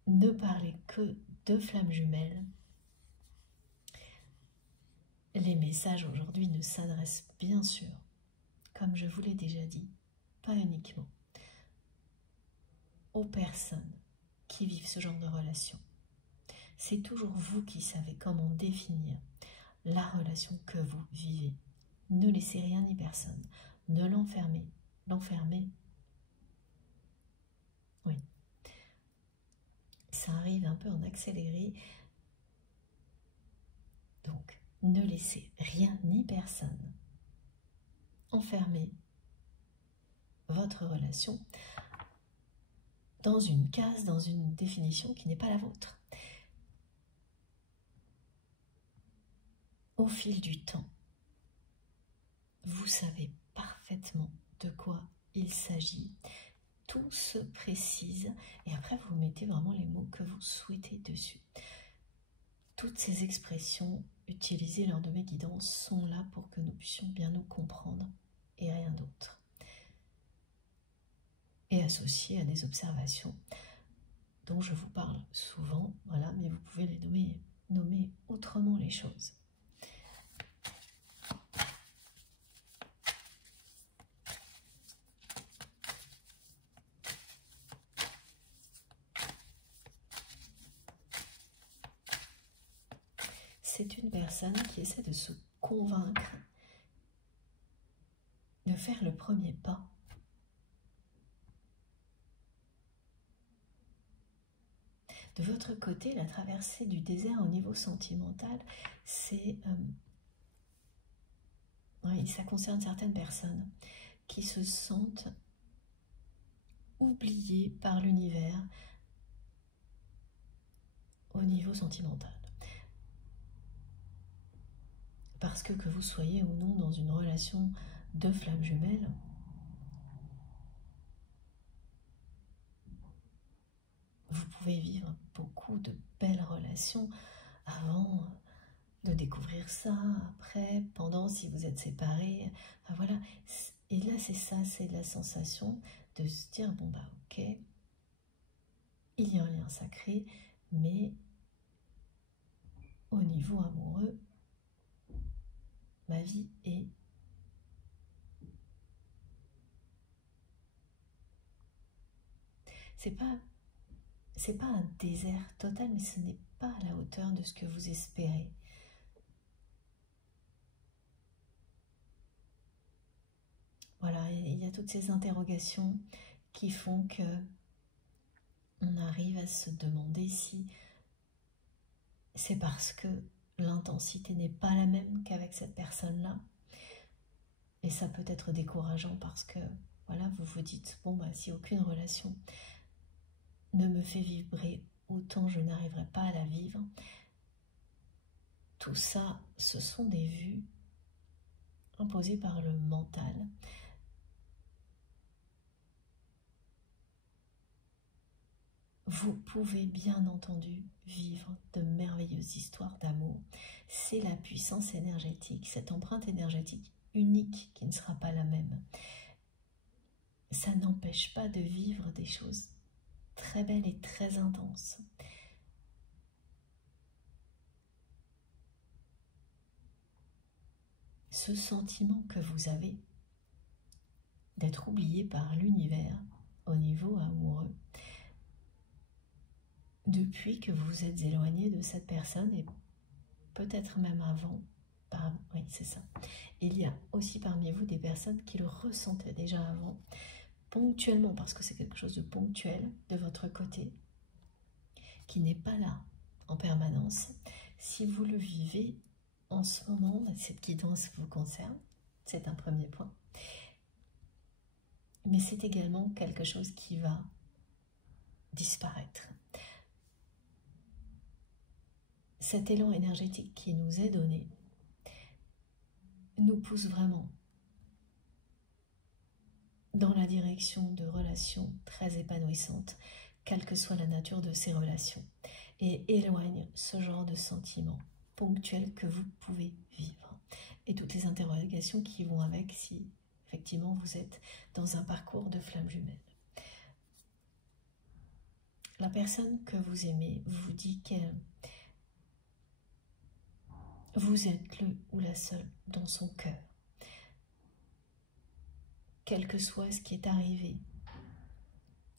ne parlaient que de flamme jumelle, les messages aujourd'hui ne s'adressent bien sûr, comme je vous l'ai déjà dit, pas uniquement aux personnes qui vivent ce genre de relation. C'est toujours vous qui savez comment définir la relation que vous vivez. Ne laissez rien ni personne. Ne l'enfermez. L'enfermer, oui. Ça arrive un peu en accéléré. Donc, ne laissez rien ni personne enfermer votre relation dans une case, dans une définition qui n'est pas la vôtre. Au fil du temps, vous savez parfaitement de quoi il s'agit. Tout se précise et après vous mettez vraiment les mots que vous souhaitez dessus. Toutes ces expressions utilisées lors de mes guidances sont là pour que nous puissions bien nous comprendre et rien d'autre. Et associées à des observations dont je vous parle souvent, voilà, mais vous pouvez les nommer autrement les choses. C'est une personne qui essaie de se convaincre de faire le premier pas. De votre côté, la traversée du désert au niveau sentimental, c'est... oui, ça concerne certaines personnes qui se sentent oubliées par l'univers au niveau sentimental. Parce que vous soyez ou non dans une relation de flamme jumelle, vous pouvez vivre beaucoup de belles relations avant de découvrir ça, après, pendant, si vous êtes séparés. Enfin, voilà. Et là, c'est ça, c'est la sensation de se dire, bon bah ok, il y a un lien sacré, mais au niveau amoureux, ma vie est... C'est pas un désert total, mais ce n'est pas à la hauteur de ce que vous espérez. Voilà, il y a toutes ces interrogations qui font que on arrive à se demander si c'est parce que l'intensité n'est pas la même qu'avec cette personne-là. Et ça peut être décourageant parce que, voilà, vous vous dites, bon, bah, si aucune relation ne me fait vibrer autant, je n'arriverai pas à la vivre. Tout ça, ce sont des vues imposées par le mental. Vous pouvez bien entendu vivre de merveilleuses histoires d'amour. C'est la puissance énergétique, cette empreinte énergétique unique qui ne sera pas la même. Ça n'empêche pas de vivre des choses très belles et très intenses. Ce sentiment que vous avez d'être oublié par l'univers au niveau amoureux, depuis que vous vous êtes éloigné de cette personne et peut-être même avant, oui c'est ça. Il y a aussi parmi vous des personnes qui le ressentaient déjà avant, ponctuellement, parce que c'est quelque chose de ponctuel de votre côté, qui n'est pas là en permanence. Si vous le vivez en ce moment, cette guidance vous concerne, c'est un premier point. Mais c'est également quelque chose qui va disparaître. Cet élan énergétique qui nous est donné nous pousse vraiment dans la direction de relations très épanouissantes, quelle que soit la nature de ces relations, et éloigne ce genre de sentiments ponctuels que vous pouvez vivre. Et toutes les interrogations qui vont avec si effectivement vous êtes dans un parcours de flamme jumelle. La personne que vous aimez vous dit qu'elle vous êtes le ou la seule dans son cœur. Quel que soit ce qui est arrivé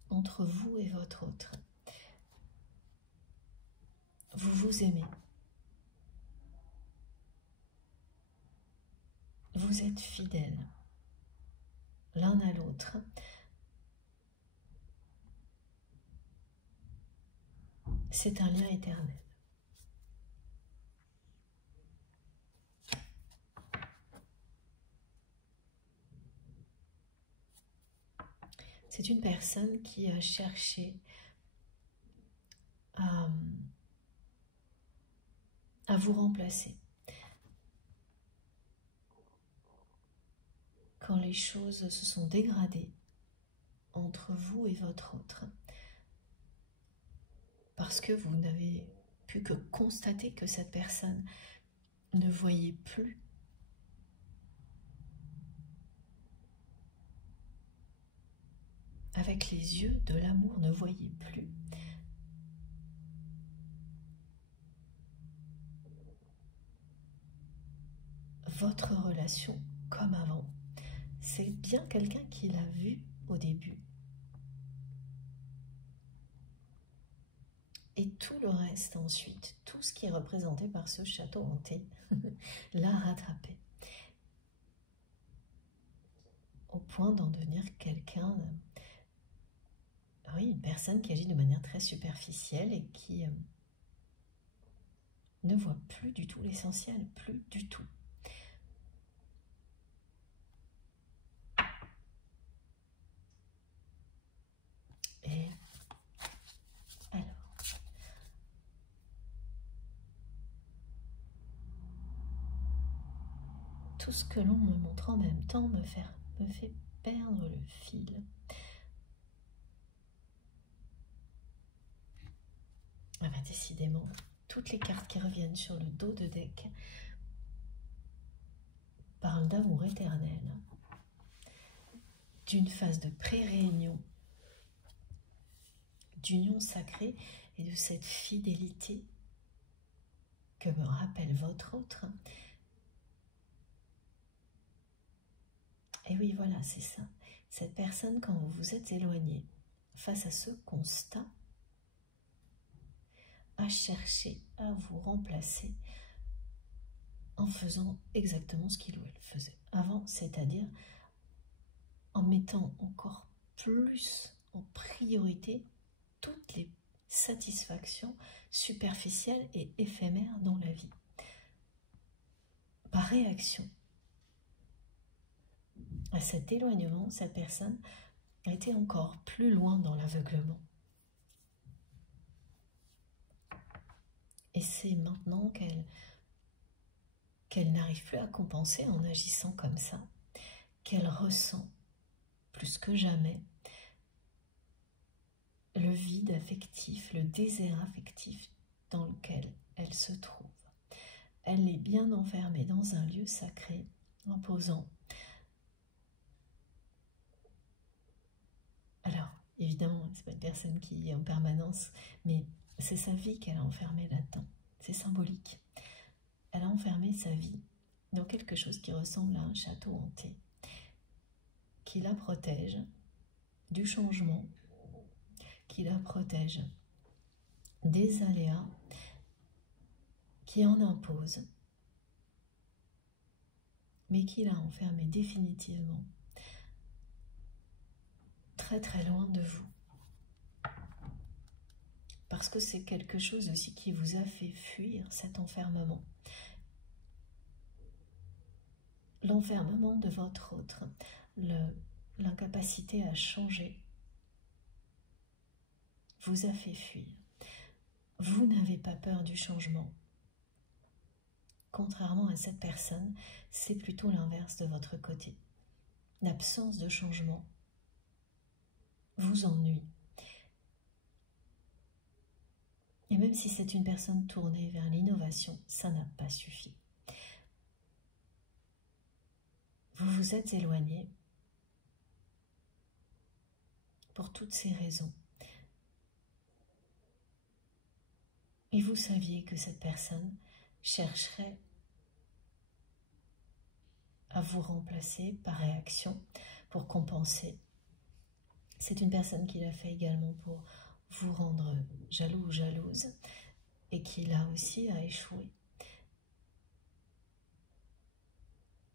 entre vous et votre autre, vous vous aimez. Vous êtes fidèles l'un à l'autre. C'est un lien éternel. C'est une personne qui a cherché à vous remplacer. Quand les choses se sont dégradées entre vous et votre autre, parce que vous n'avez pu que constater que cette personne ne voyait plus avec les yeux de l'amour, ne voyait plus votre relation comme avant. C'est bien quelqu'un qui l'a vu au début. Et tout le reste ensuite, tout ce qui est représenté par ce château hanté, l'a rattrapé. Au point d'en devenir quelqu'un, oui, une personne qui agit de manière très superficielle et qui ne voit plus du tout l'essentiel, plus du tout. Et alors, tout ce que l'on me montre en même temps me fait perdre le fil. Ah bah, décidément, toutes les cartes qui reviennent sur le dos de deck parlent d'amour éternel, d'une phase de pré-réunion, d'union sacrée et de cette fidélité que me rappelle votre autre. Et oui, voilà, c'est ça. Cette personne, quand vous vous êtes éloigné face à ce constat, a cherché à vous remplacer en faisant exactement ce qu'il ou elle faisait avant, c'est-à-dire en mettant encore plus en priorité toutes les satisfactions superficielles et éphémères dans la vie. Par réaction à cet éloignement, cette personne a été encore plus loin dans l'aveuglement. Et c'est maintenant qu'elle n'arrive plus à compenser en agissant comme ça, qu'elle ressent plus que jamais le vide affectif, le désert affectif dans lequel elle se trouve. Elle est bien enfermée dans un lieu sacré, imposant. Alors, évidemment, c'est pas une personne qui est en permanence, mais c'est sa vie qu'elle a enfermée là-dedans. C'est symbolique. Elle a enfermé sa vie dans quelque chose qui ressemble à un château hanté, qui la protège du changement, qui la protège des aléas, qui en impose, mais qui l'a enfermée définitivement très très loin de vous. Parce que c'est quelque chose aussi qui vous a fait fuir cet enfermement. L'enfermement de votre autre, l'incapacité à changer, vous a fait fuir. Vous n'avez pas peur du changement. Contrairement à cette personne, c'est plutôt l'inverse de votre côté. L'absence de changement vous ennuie. Et même si c'est une personne tournée vers l'innovation, ça n'a pas suffi. Vous vous êtes éloigné pour toutes ces raisons. Et vous saviez que cette personne chercherait à vous remplacer par réaction pour compenser. C'est une personne qui l'a fait également pour vous rendre jaloux ou jalouse et qui là aussi a échoué.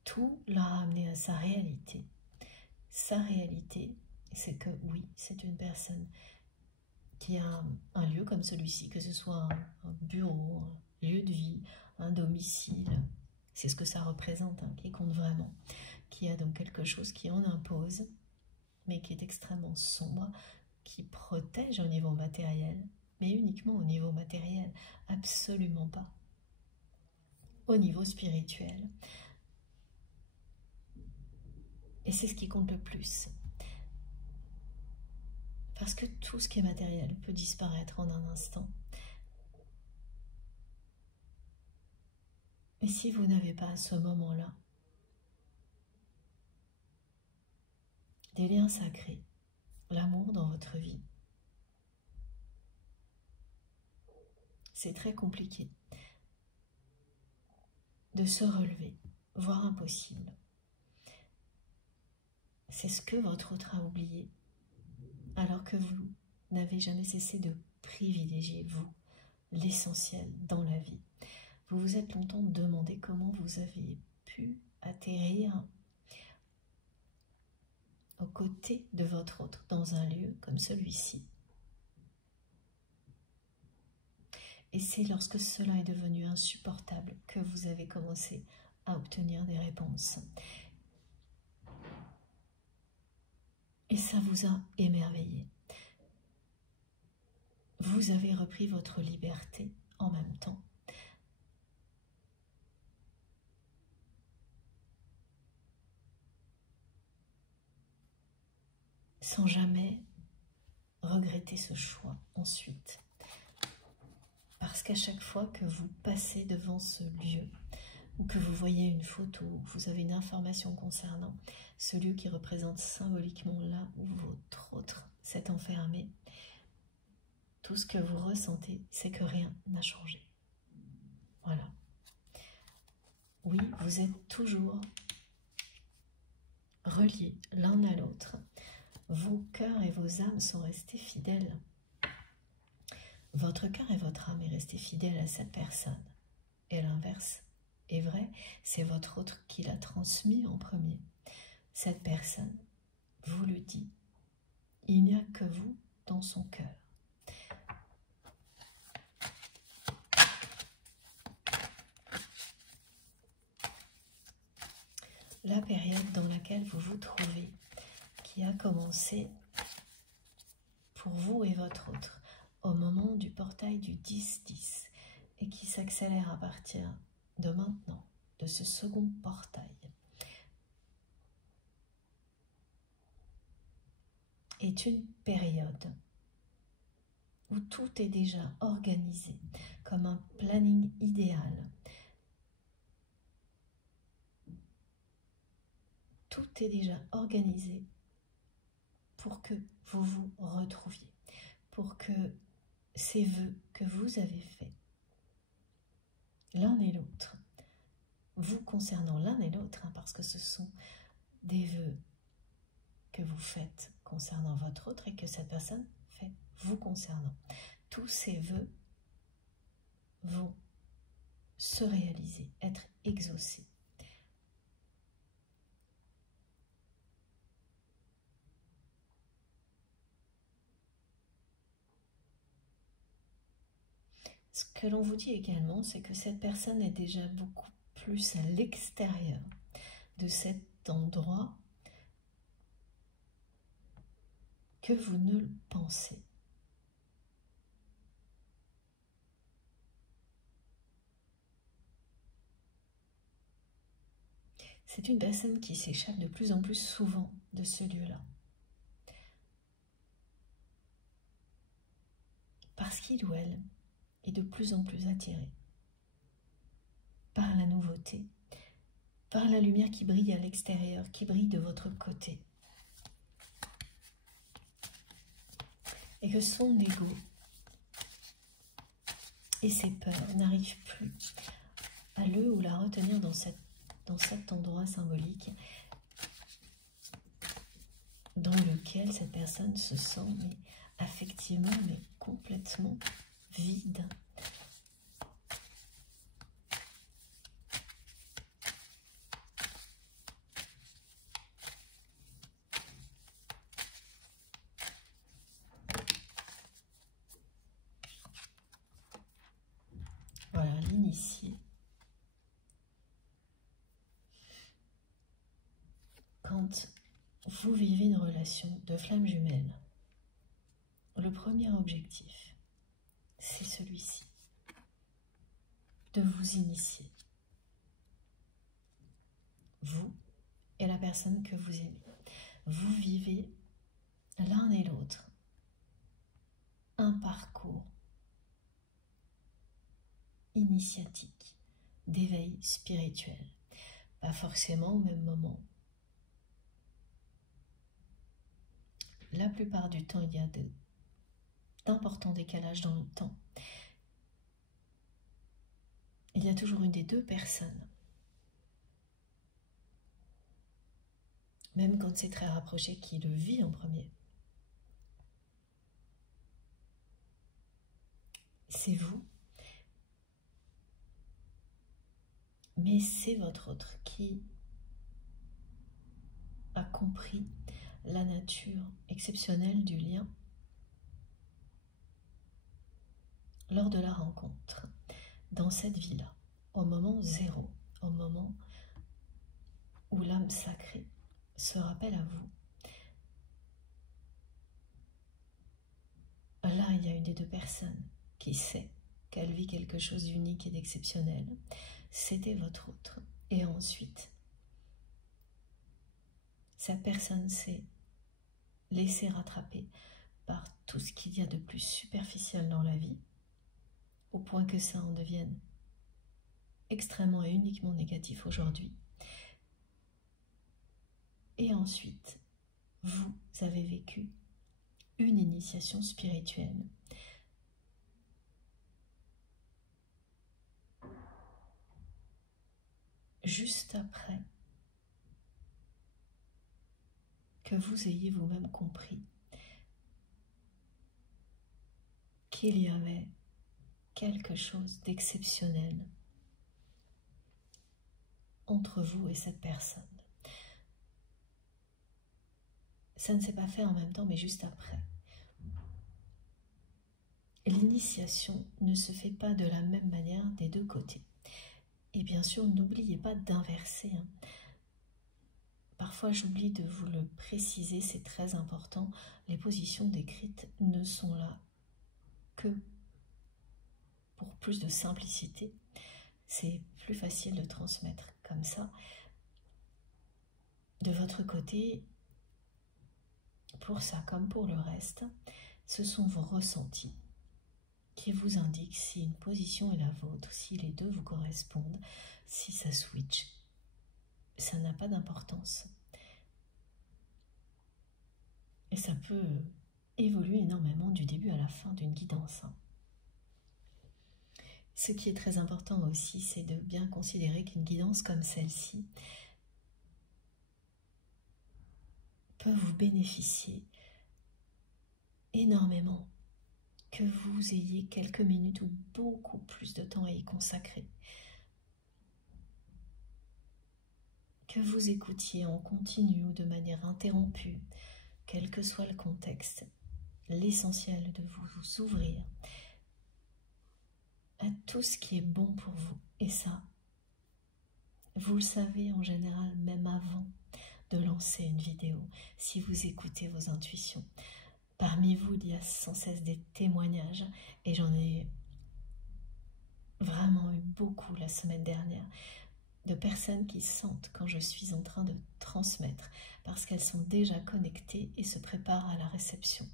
Tout l'a ramené à sa réalité. Sa réalité, c'est que oui, c'est une personne qui a un lieu comme celui-ci, que ce soit un bureau, un lieu de vie, un domicile, c'est ce que ça représente, hein, qui compte vraiment, qui a donc quelque chose qui en impose, mais qui est extrêmement sombre, qui protège au niveau matériel, mais uniquement au niveau matériel, absolument pas au niveau spirituel. Et c'est ce qui compte le plus. Parce que tout ce qui est matériel peut disparaître en un instant. Mais si vous n'avez pas à ce moment-là des liens sacrés, l'amour dans votre vie, c'est très compliqué de se relever, voire impossible. C'est ce que votre autre a oublié, alors que vous n'avez jamais cessé de privilégier, vous, l'essentiel dans la vie. Vous vous êtes longtemps demandé comment vous avez pu atterrir aux côtés de votre autre dans un lieu comme celui-ci. Et c'est lorsque cela est devenu insupportable que vous avez commencé à obtenir des réponses. Et ça vous a émerveillé. Vous avez repris votre liberté en même temps. Sans jamais regretter ce choix ensuite. Parce qu'à chaque fois que vous passez devant ce lieu, ou que vous voyez une photo, ou que vous avez une information concernant ce lieu qui représente symboliquement là où votre autre s'est enfermé, tout ce que vous ressentez, c'est que rien n'a changé. Voilà. Oui, vous êtes toujours reliés l'un à l'autre. Vos cœurs et vos âmes sont restés fidèles. Votre cœur et votre âme est resté fidèle à cette personne. Et l'inverse est vrai, c'est votre autre qui l'a transmis en premier. Cette personne vous le dit. Il n'y a que vous dans son cœur. La période dans laquelle vous vous trouvez, qui a commencé pour vous et votre autre, au moment du portail du 10-10, et qui s'accélère à partir de maintenant, de ce second portail, est une période où tout est déjà organisé comme un planning idéal. Tout est déjà organisé pour que vous vous retrouviez, pour que ces vœux que vous avez faits, l'un et l'autre, vous concernant l'un et l'autre, parce que ce sont des vœux que vous faites concernant votre autre et que cette personne fait vous concernant. Tous ces vœux vont se réaliser, être exaucés. Ce que l'on vous dit également, c'est que cette personne est déjà beaucoup plus à l'extérieur de cet endroit que vous ne le pensez. C'est une personne qui s'échappe de plus en plus souvent de ce lieu-là. Parce qu'il ou elle est de plus en plus attiré par la nouveauté, par la lumière qui brille à l'extérieur, qui brille de votre côté. Et que son ego et ses peurs n'arrivent plus à le ou la retenir dans cet endroit symbolique dans lequel cette personne se sent affectivement, mais complètement vide. Voilà, l'initié. Quand vous vivez une relation de flamme jumelle, le premier objectif, c'est celui-ci, de vous initier. Vous et la personne que vous aimez. Vous vivez l'un et l'autre un parcours initiatique, d'éveil spirituel. Pas forcément au même moment. La plupart du temps, il y a d'importants décalages dans le temps. Il y a toujours une des deux personnes, même quand c'est très rapproché, qui le vit en premier. C'est vous, mais c'est votre autre qui a compris la nature exceptionnelle du lien lors de la rencontre, dans cette vie-là, au moment zéro, au moment où l'âme sacrée se rappelle à vous. Là, il y a une des deux personnes qui sait qu'elle vit quelque chose d'unique et d'exceptionnel. C'était votre autre. Et ensuite, cette personne s'est laissée rattraper par tout ce qu'il y a de plus superficiel dans la vie, au point que ça en devienne extrêmement et uniquement négatif aujourd'hui. Et ensuite, vous avez vécu une initiation spirituelle. Juste après que vous ayez vous-même compris qu'il y avait quelque chose d'exceptionnel entre vous et cette personne. Ça ne s'est pas fait en même temps, mais juste après. L'initiation ne se fait pas de la même manière des deux côtés. Et bien sûr, n'oubliez pas d'inverser. Parfois, j'oublie de vous le préciser, c'est très important. Les positions décrites ne sont là que pour plus de simplicité. C'est plus facile de transmettre comme ça. De votre côté, pour ça comme pour le reste, ce sont vos ressentis qui vous indiquent si une position est la vôtre, si les deux vous correspondent, si ça switch. Ça n'a pas d'importance. Et ça peut évoluer énormément du début à la fin d'une guidance. Ce qui est très important aussi, c'est de bien considérer qu'une guidance comme celle-ci peut vous bénéficier énormément, que vous ayez quelques minutes ou beaucoup plus de temps à y consacrer, que vous écoutiez en continu ou de manière interrompue, quel que soit le contexte. L'essentiel de vous ouvrir à tout ce qui est bon pour vous. Et ça, vous le savez en général même avant de lancer une vidéo, si vous écoutez vos intuitions. Parmi vous, il y a sans cesse des témoignages, et j'en ai vraiment eu beaucoup la semaine dernière, de personnes qui sentent quand je suis en train de transmettre, parce qu'elles sont déjà connectées et se préparent à la réception.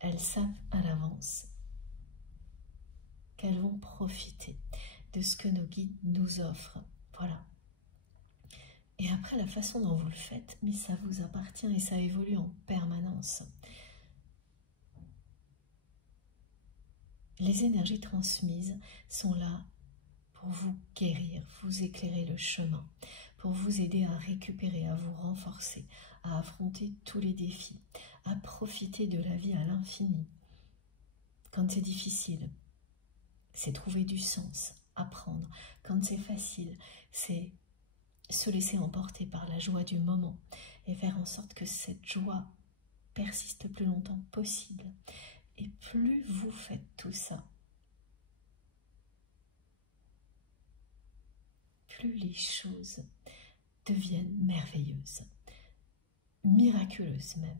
Elles savent à l'avance qu'elles vont profiter de ce que nos guides nous offrent. Voilà. Et après, la façon dont vous le faites, mais ça vous appartient et ça évolue en permanence. Les énergies transmises sont là pour vous guérir, vous éclairer le chemin, pour vous aider à récupérer, à vous renforcer, à affronter tous les défis, à profiter de la vie à l'infini. Quand c'est difficile, c'est trouver du sens, apprendre. Quand c'est facile, c'est se laisser emporter par la joie du moment et faire en sorte que cette joie persiste le plus longtemps possible. Et plus vous faites tout ça, plus les choses deviennent merveilleuses, miraculeuses même.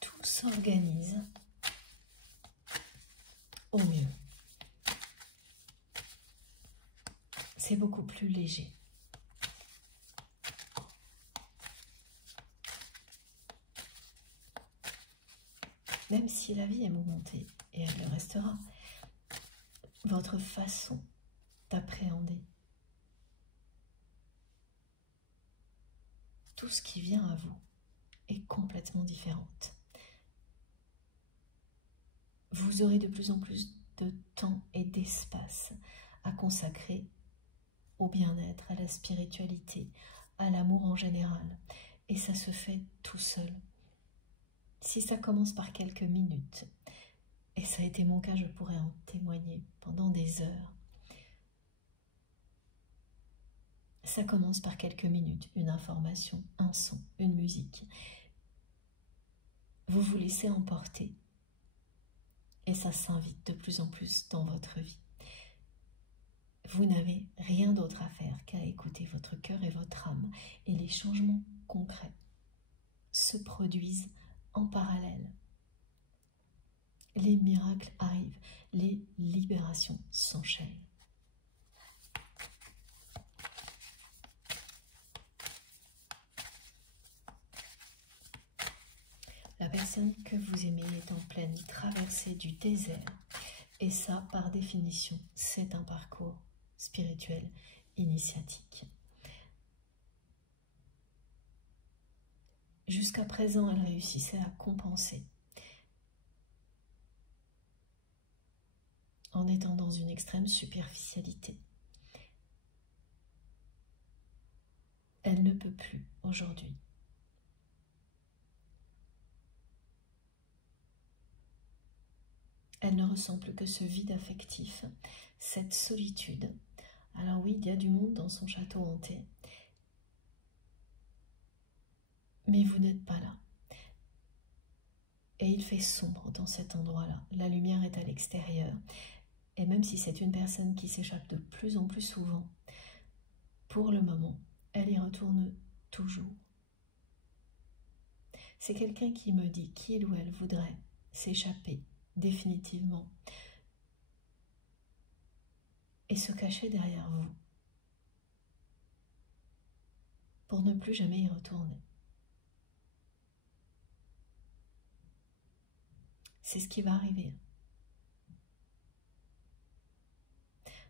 Tout s'organise au mieux. C'est beaucoup plus léger. Même si la vie est mouvementée, et elle le restera, votre façon d'appréhender tout ce qui vient à vous est complètement différente. Vous aurez de plus en plus de temps et d'espace à consacrer au bien-être, à la spiritualité, à l'amour en général. Et ça se fait tout seul. Si ça commence par quelques minutes, et ça a été mon cas, je pourrais en témoigner pendant des heures. Ça commence par quelques minutes, une information, un son, une musique. Vous vous laissez emporter et ça s'invite de plus en plus dans votre vie. Vous n'avez rien d'autre à faire qu'à écouter votre cœur et votre âme et les changements concrets se produisent en parallèle. Les miracles arrivent, les libérations s'enchaînent. La personne que vous aimez est en pleine traversée du désert et ça, par définition, c'est un parcours spirituel initiatique. Jusqu'à présent, elle réussissait à compenser en étant dans une extrême superficialité. Elle ne peut plus aujourd'hui. Elle ne ressent plus que ce vide affectif, cette solitude. Alors oui, il y a du monde dans son château hanté, mais vous n'êtes pas là. Et il fait sombre dans cet endroit-là. La lumière est à l'extérieur. Et même si c'est une personne qui s'échappe de plus en plus souvent, pour le moment, elle y retourne toujours. C'est quelqu'un qui me dit qu'il ou elle voudrait s'échapper définitivement et se cacher derrière vous pour ne plus jamais y retourner. C'est ce qui va arriver.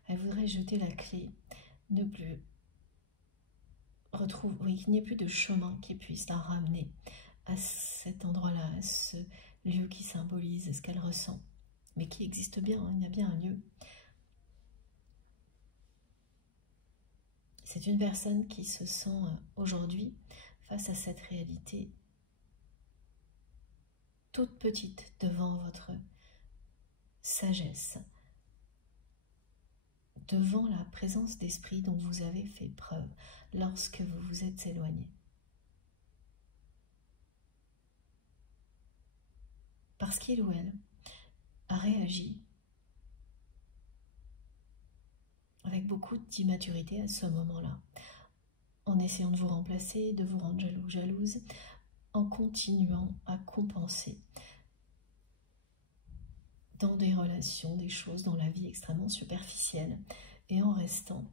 Elle voudrait jeter la clé, ne plus retrouver, oui, qu'il n'y ait plus de chemin qui puisse la ramener à cet endroit-là, à ce lieu qui symbolise ce qu'elle ressent, mais qui existe bien, hein, il y a bien un lieu. C'est une personne qui se sent aujourd'hui face à cette réalité toute petite devant votre sagesse, devant la présence d'esprit dont vous avez fait preuve lorsque vous vous êtes éloigné. Parce qu'il ou elle a réagi avec beaucoup d'immaturité à ce moment-là, en essayant de vous remplacer, de vous rendre jaloux, jalouse, en continuant à compenser dans des relations, des choses dans la vie extrêmement superficielles, et en restant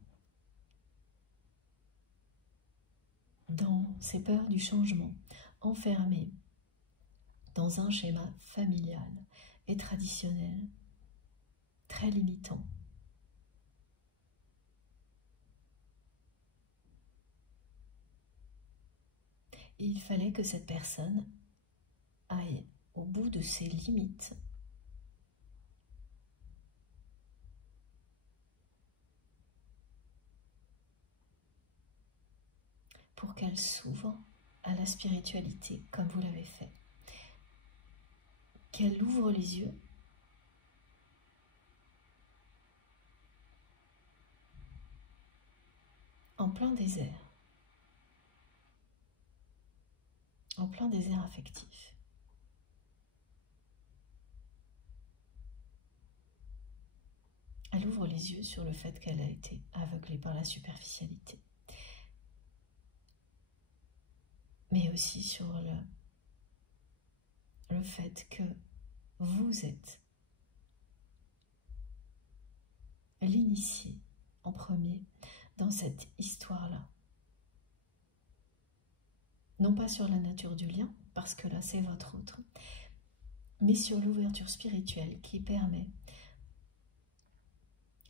dans ces peurs du changement, enfermé dans un schéma familial et traditionnel très limitant. Il fallait que cette personne aille au bout de ses limites pour qu'elle s'ouvre à la spiritualité comme vous l'avez fait. Qu'elle ouvre les yeux en plein désert affectif. Elle ouvre les yeux sur le fait qu'elle a été aveuglée par la superficialité, mais aussi sur le fait que vous êtes l'initié en premier dans cette histoire-là. Non pas sur la nature du lien, parce que là c'est votre autre, mais sur l'ouverture spirituelle qui permet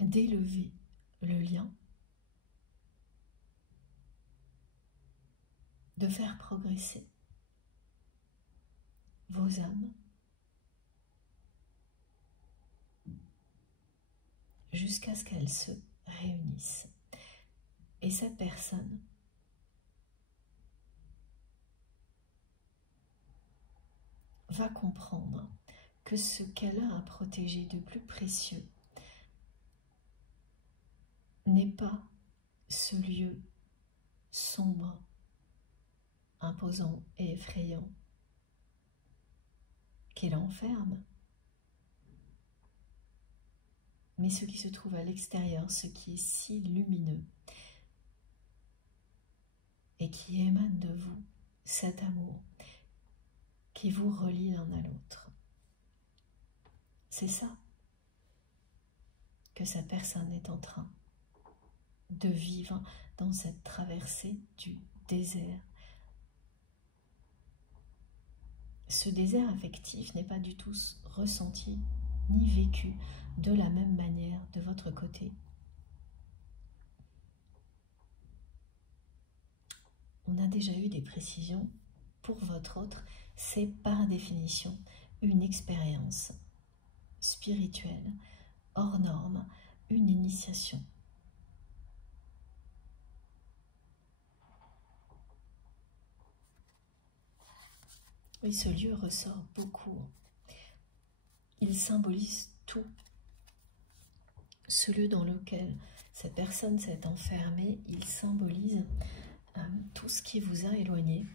d'élever le lien, de faire progresser vos âmes jusqu'à ce qu'elles se réunissent. Et cette personne va comprendre que ce qu'elle a à protéger de plus précieux n'est pas ce lieu sombre, imposant et effrayant qui l'enferme, mais ce qui se trouve à l'extérieur, ce qui est si lumineux et qui émane de vous, cet amour qui vous relie l'un à l'autre. C'est ça que cette personne est en train de vivre dans cette traversée du désert. Ce désert affectif n'est pas du tout ressenti ni vécu de la même manière de votre côté. On a déjà eu des précisions. Pour votre autre, c'est par définition une expérience spirituelle, hors norme, une initiation. Oui, ce lieu ressort beaucoup. Il symbolise tout. Ce lieu dans lequel cette personne s'est enfermée, il symbolise tout ce qui vous a éloigné,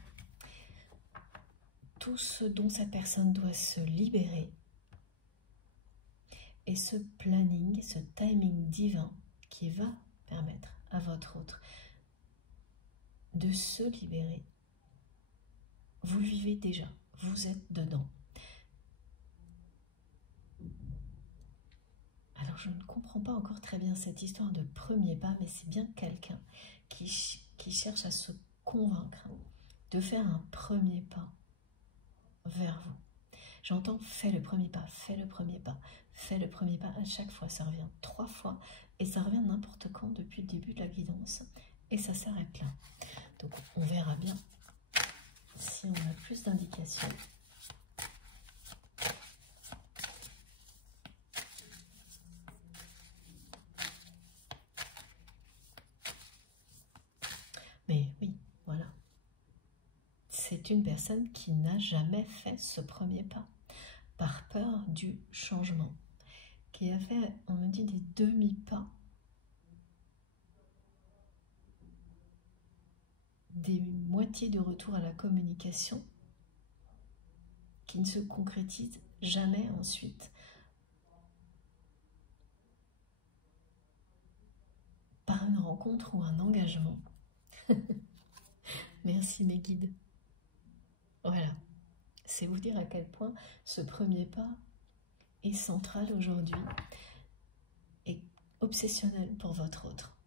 tout ce dont cette personne doit se libérer. Et ce planning, ce timing divin qui va permettre à votre autre de se libérer, vous le vivez déjà, vous êtes dedans. Alors je ne comprends pas encore très bien cette histoire de premier pas, mais c'est bien quelqu'un qui cherche à se convaincre de faire un premier pas vers vous. J'entends fais le premier pas, fais le premier pas, fais le premier pas. À chaque fois, ça revient 3 fois et ça revient n'importe quand depuis le début de la guidance et ça s'arrête là. Donc on verra bien si on a plus d'indications. Mais oui, voilà. C'est une personne qui n'a jamais fait ce premier pas, par peur du changement, qui a fait, on me dit, des demi-pas, des moitiés de retour à la communication, qui ne se concrétisent jamais ensuite par une rencontre ou un engagement. Merci mes guides. Voilà, c'est vous dire à quel point ce premier pas est central aujourd'hui et obsessionnel pour votre autre.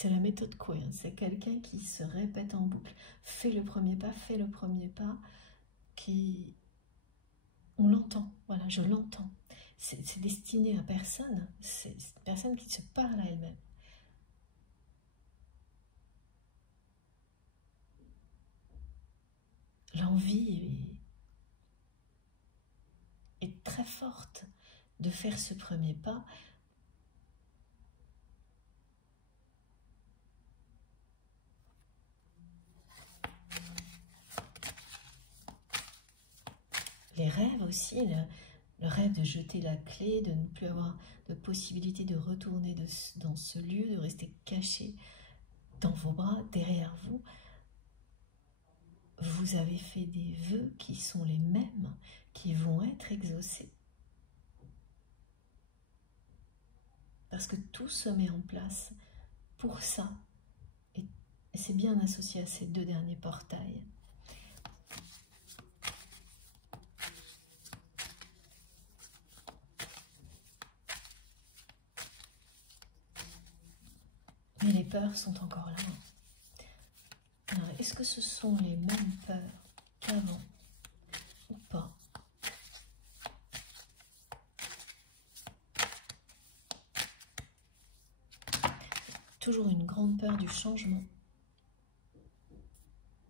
c'est la méthode Coué, hein. C'est quelqu'un qui se répète en boucle. Fais le premier pas, fais le premier pas, qui... On l'entend, voilà, je l'entends. C'est destiné à personne, c'est une personne qui se parle à elle-même. L'envie est très forte de faire ce premier pas. Les rêves aussi, le rêve de jeter la clé, de ne plus avoir de possibilité de retourner dans ce lieu, de rester caché dans vos bras, derrière vous. Vous avez fait des vœux qui sont les mêmes, qui vont être exaucés. Parce que tout se met en place pour ça. Et c'est bien associé à ces deux derniers portails. Mais les peurs sont encore là. Alors, est-ce que ce sont les mêmes peurs qu'avant ou pas? Toujours une grande peur du changement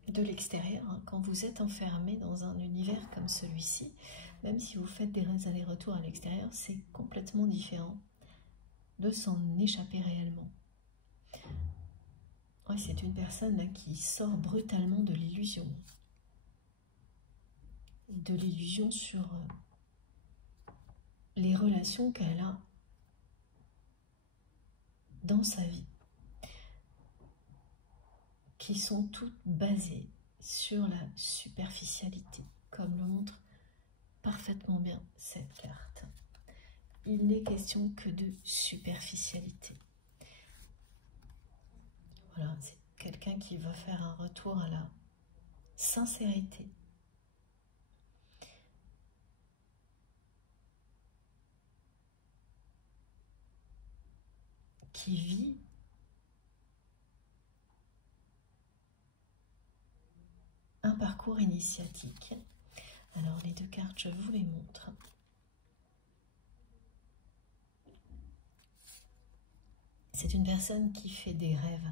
de l'extérieur, hein. Quand vous êtes enfermé dans un univers comme celui-ci, même si vous faites des allers-retours à l'extérieur, c'est complètement différent de s'en échapper réellement. Ouais, c'est une personne là, qui sort brutalement de l'illusion. De l'illusion sur les relations qu'elle a dans sa vie, qui sont toutes basées sur la superficialité, comme le montre parfaitement bien cette carte. Il n'est question que de superficialité. Voilà, c'est quelqu'un qui va faire un retour à la sincérité. Qui vit un parcours initiatique. Alors les deux cartes, je vous les montre. C'est une personne qui fait des rêves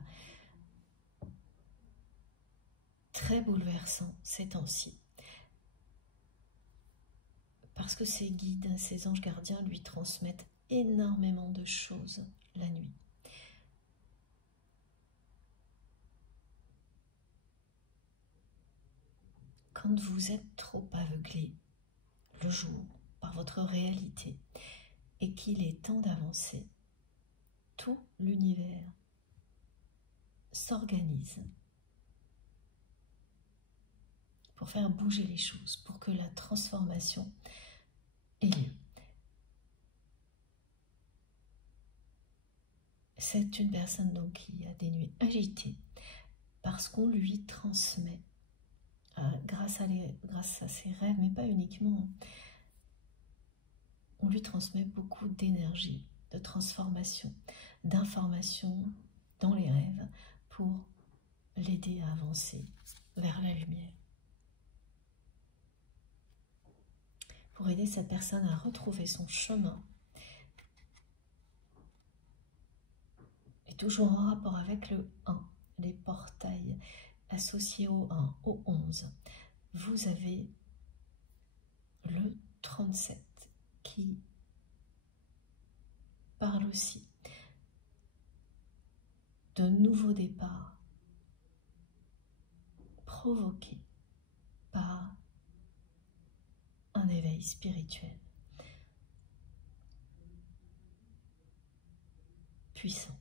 très bouleversants ces temps-ci. Parce que ses guides, ses anges gardiens lui transmettent énormément de choses la nuit. Quand vous êtes trop aveuglé le jour par votre réalité et qu'il est temps d'avancer, tout l'univers s'organise pour faire bouger les choses, pour que la transformation ait lieu. C'est une personne donc qui a des nuits agitées parce qu'on lui transmet, grâce à ses rêves, mais pas uniquement, on lui transmet beaucoup d'énergie, de transformation, d'information dans les rêves pour l'aider à avancer vers la lumière. Pour aider cette personne à retrouver son chemin. Et toujours en rapport avec le 1, les portails associés au 1, au 11. Vous avez le 37 qui parle aussi de nouveaux départs provoqués par un éveil spirituel puissant.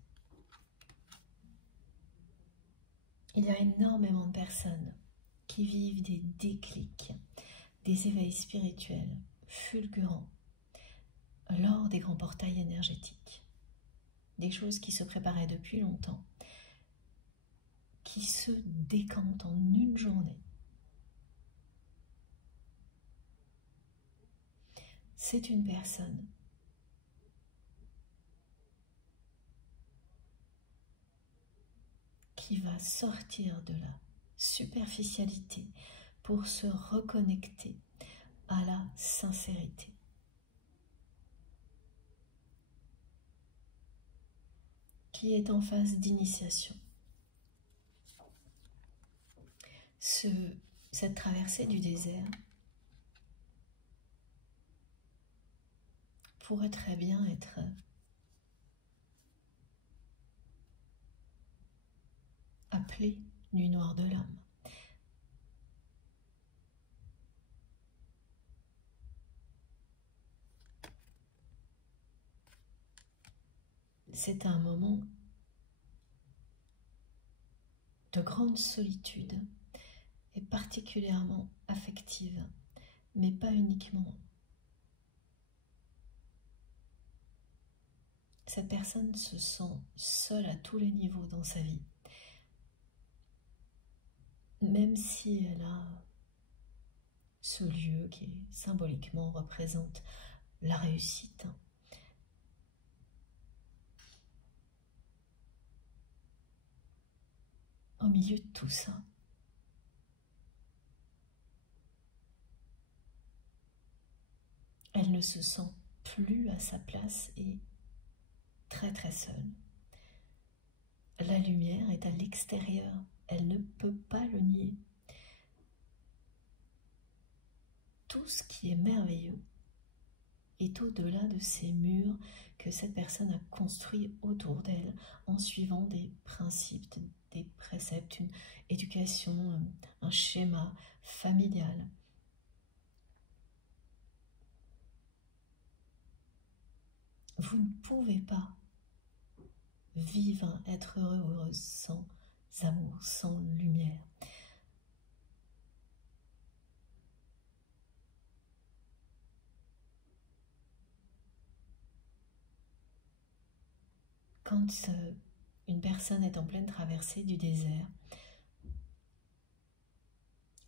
Il y a énormément de personnes qui vivent des déclics, des éveils spirituels fulgurants lors des grands portails énergétiques. Des choses qui se préparaient depuis longtemps, qui se décantent en une journée. C'est une personne qui va sortir de la superficialité pour se reconnecter à la sincérité. Qui est en phase d'initiation. Cette traversée du désert pourrait très bien être appelée nuit noire de l'âme. C'est un moment de grande solitude et particulièrement affective, mais pas uniquement. Cette personne se sent seule à tous les niveaux dans sa vie. Même si elle a ce lieu qui symboliquement représente la réussite. Au milieu de tout ça, elle ne se sent plus à sa place et très très seule. La lumière est à l'extérieur, elle ne peut pas le nier. Tout ce qui est merveilleux est au-delà de ces murs que cette personne a construits autour d'elle en suivant des principes, des préceptes, une éducation, un schéma familial. Vous ne pouvez pas vivre, être heureux ou heureuse sans amour, sans lumière. Quand une personne est en pleine traversée du désert,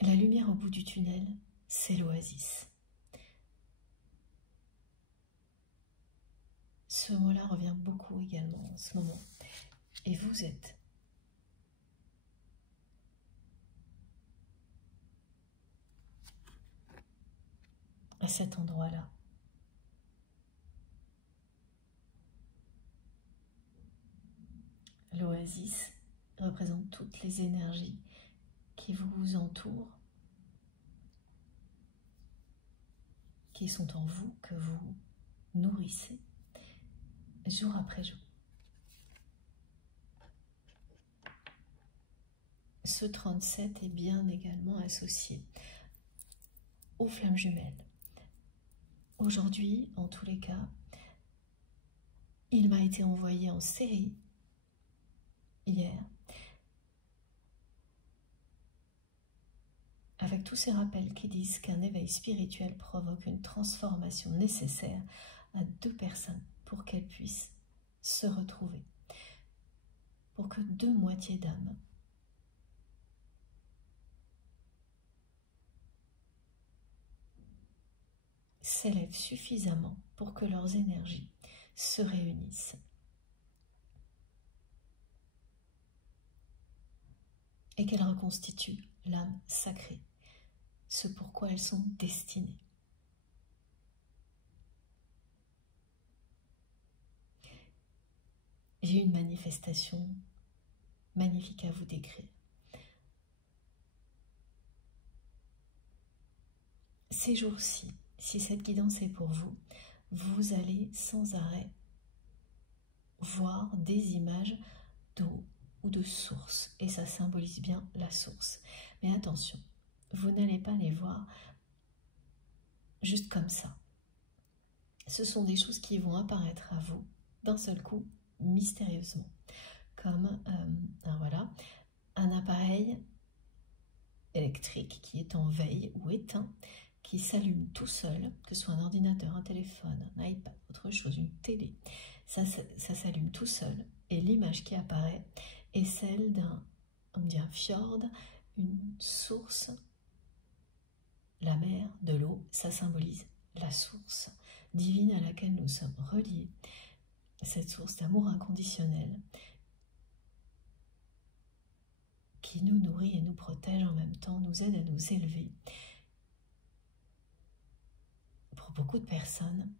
la lumière au bout du tunnel, c'est l'oasis. Ce mot-là revient beaucoup également en ce moment. Et vous êtes à cet endroit-là. L'oasis représente toutes les énergies qui vous entourent, qui sont en vous, que vous nourrissez jour après jour. Ce 37 est bien également associé aux flammes jumelles. Aujourd'hui, en tous les cas, il m'a été envoyé en série hier, avec tous ces rappels qui disent qu'un éveil spirituel provoque une transformation nécessaire à deux personnes pour qu'elles puissent se retrouver, pour que deux moitiés d'âme s'élèvent suffisamment pour que leurs énergies se réunissent. Et qu'elles reconstituent l'âme sacrée, ce pourquoi elles sont destinées. J'ai une manifestation magnifique à vous décrire. Ces jours-ci, si cette guidance est pour vous, vous allez sans arrêt voir des images d'eau ou de source, et ça symbolise bien la source. Mais attention, vous n'allez pas les voir juste comme ça. Ce sont des choses qui vont apparaître à vous d'un seul coup, mystérieusement, comme voilà, un appareil électrique qui est en veille ou éteint, qui s'allume tout seul, que ce soit un ordinateur, un téléphone, un iPad, autre chose, une télé, ça s'allume tout seul, et l'image qui apparaît est celle d'un, on dit un fjord, une source, la mer, de l'eau, ça symbolise la source divine à laquelle nous sommes reliés, cette source d'amour inconditionnel. qui nous nourrit et nous protège en même temps, nous aide à nous élever. Pour beaucoup de personnes,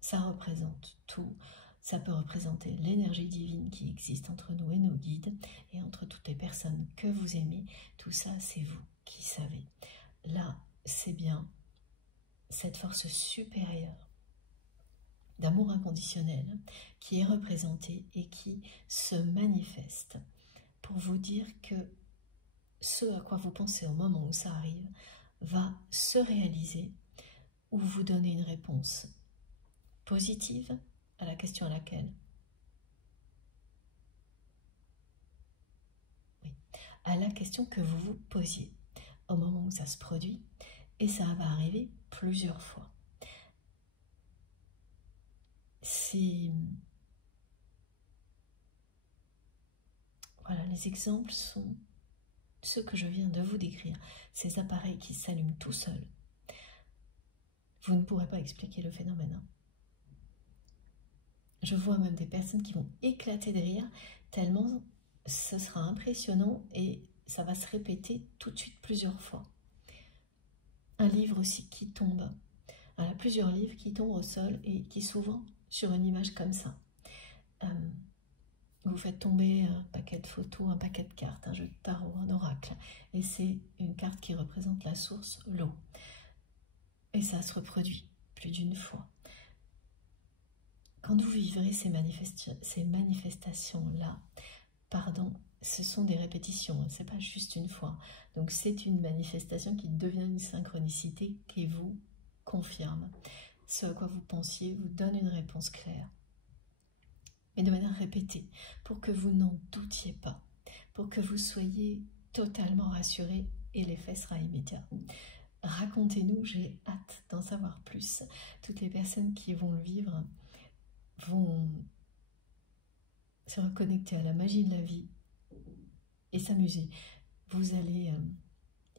ça représente tout. Ça peut représenter l'énergie divine qui existe entre nous et nos guides et entre toutes les personnes que vous aimez. Tout ça, c'est vous qui savez. Là, c'est bien cette force supérieure d'amour inconditionnel qui est représentée et qui se manifeste pour vous dire que ce à quoi vous pensez au moment où ça arrive va se réaliser ou vous donner une réponse positive à la question à laquelle à la question que vous vous posiez au moment où ça se produit, et ça va arriver plusieurs fois. Voilà, les exemples sont ceux que je viens de vous décrire, ces appareils qui s'allument tout seuls. Vous ne pourrez pas expliquer le phénomène. Hein. Je vois même des personnes qui vont éclater de rire, tellement ce sera impressionnant et ça va se répéter tout de suite plusieurs fois. Un livre aussi qui tombe. Voilà, plusieurs livres qui tombent au sol et qui souvent sur une image comme ça. Vous faites tomber un paquet de photos, un paquet de cartes, un jeu de tarot, un oracle. Et c'est une carte qui représente la source, l'eau. Et ça se reproduit plus d'une fois. Quand vous vivrez ces manifestations-là, ce sont des répétitions, c'est pas juste une fois. Donc c'est une manifestation qui devient une synchronicité qui vous confirme. Ce à quoi vous pensiez vous donne une réponse claire. Mais de manière répétée, pour que vous n'en doutiez pas, pour que vous soyez totalement rassurés et l'effet sera immédiat. Racontez-nous, j'ai hâte d'en savoir plus. Toutes les personnes qui vont le vivre vont se reconnecter à la magie de la vie et s'amuser. Vous allez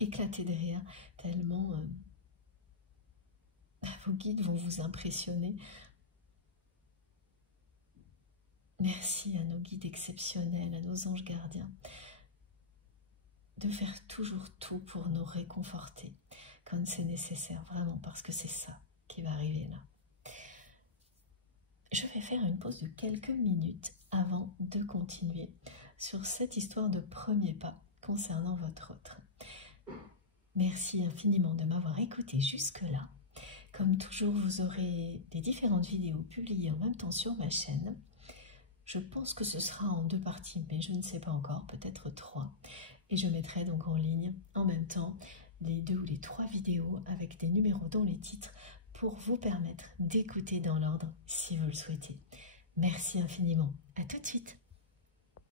éclater de rire tellement vos guides vont vous impressionner. Merci à nos guides exceptionnels, à nos anges gardiens, de faire toujours tout pour nous réconforter quand c'est nécessaire, vraiment, parce que c'est ça qui va arriver là. Je vais faire une pause de quelques minutes avant de continuer sur cette histoire de premier pas concernant votre autre. Merci infiniment de m'avoir écouté jusque-là. Comme toujours, vous aurez les différentes vidéos publiées en même temps sur ma chaîne. Je pense que ce sera en 2 parties, mais je ne sais pas encore, peut-être 3. Et je mettrai donc en ligne en même temps les 2 ou les 3 vidéos avec des numéros dans les titres pour vous permettre d'écouter dans l'ordre si vous le souhaitez. Merci infiniment. À tout de suite.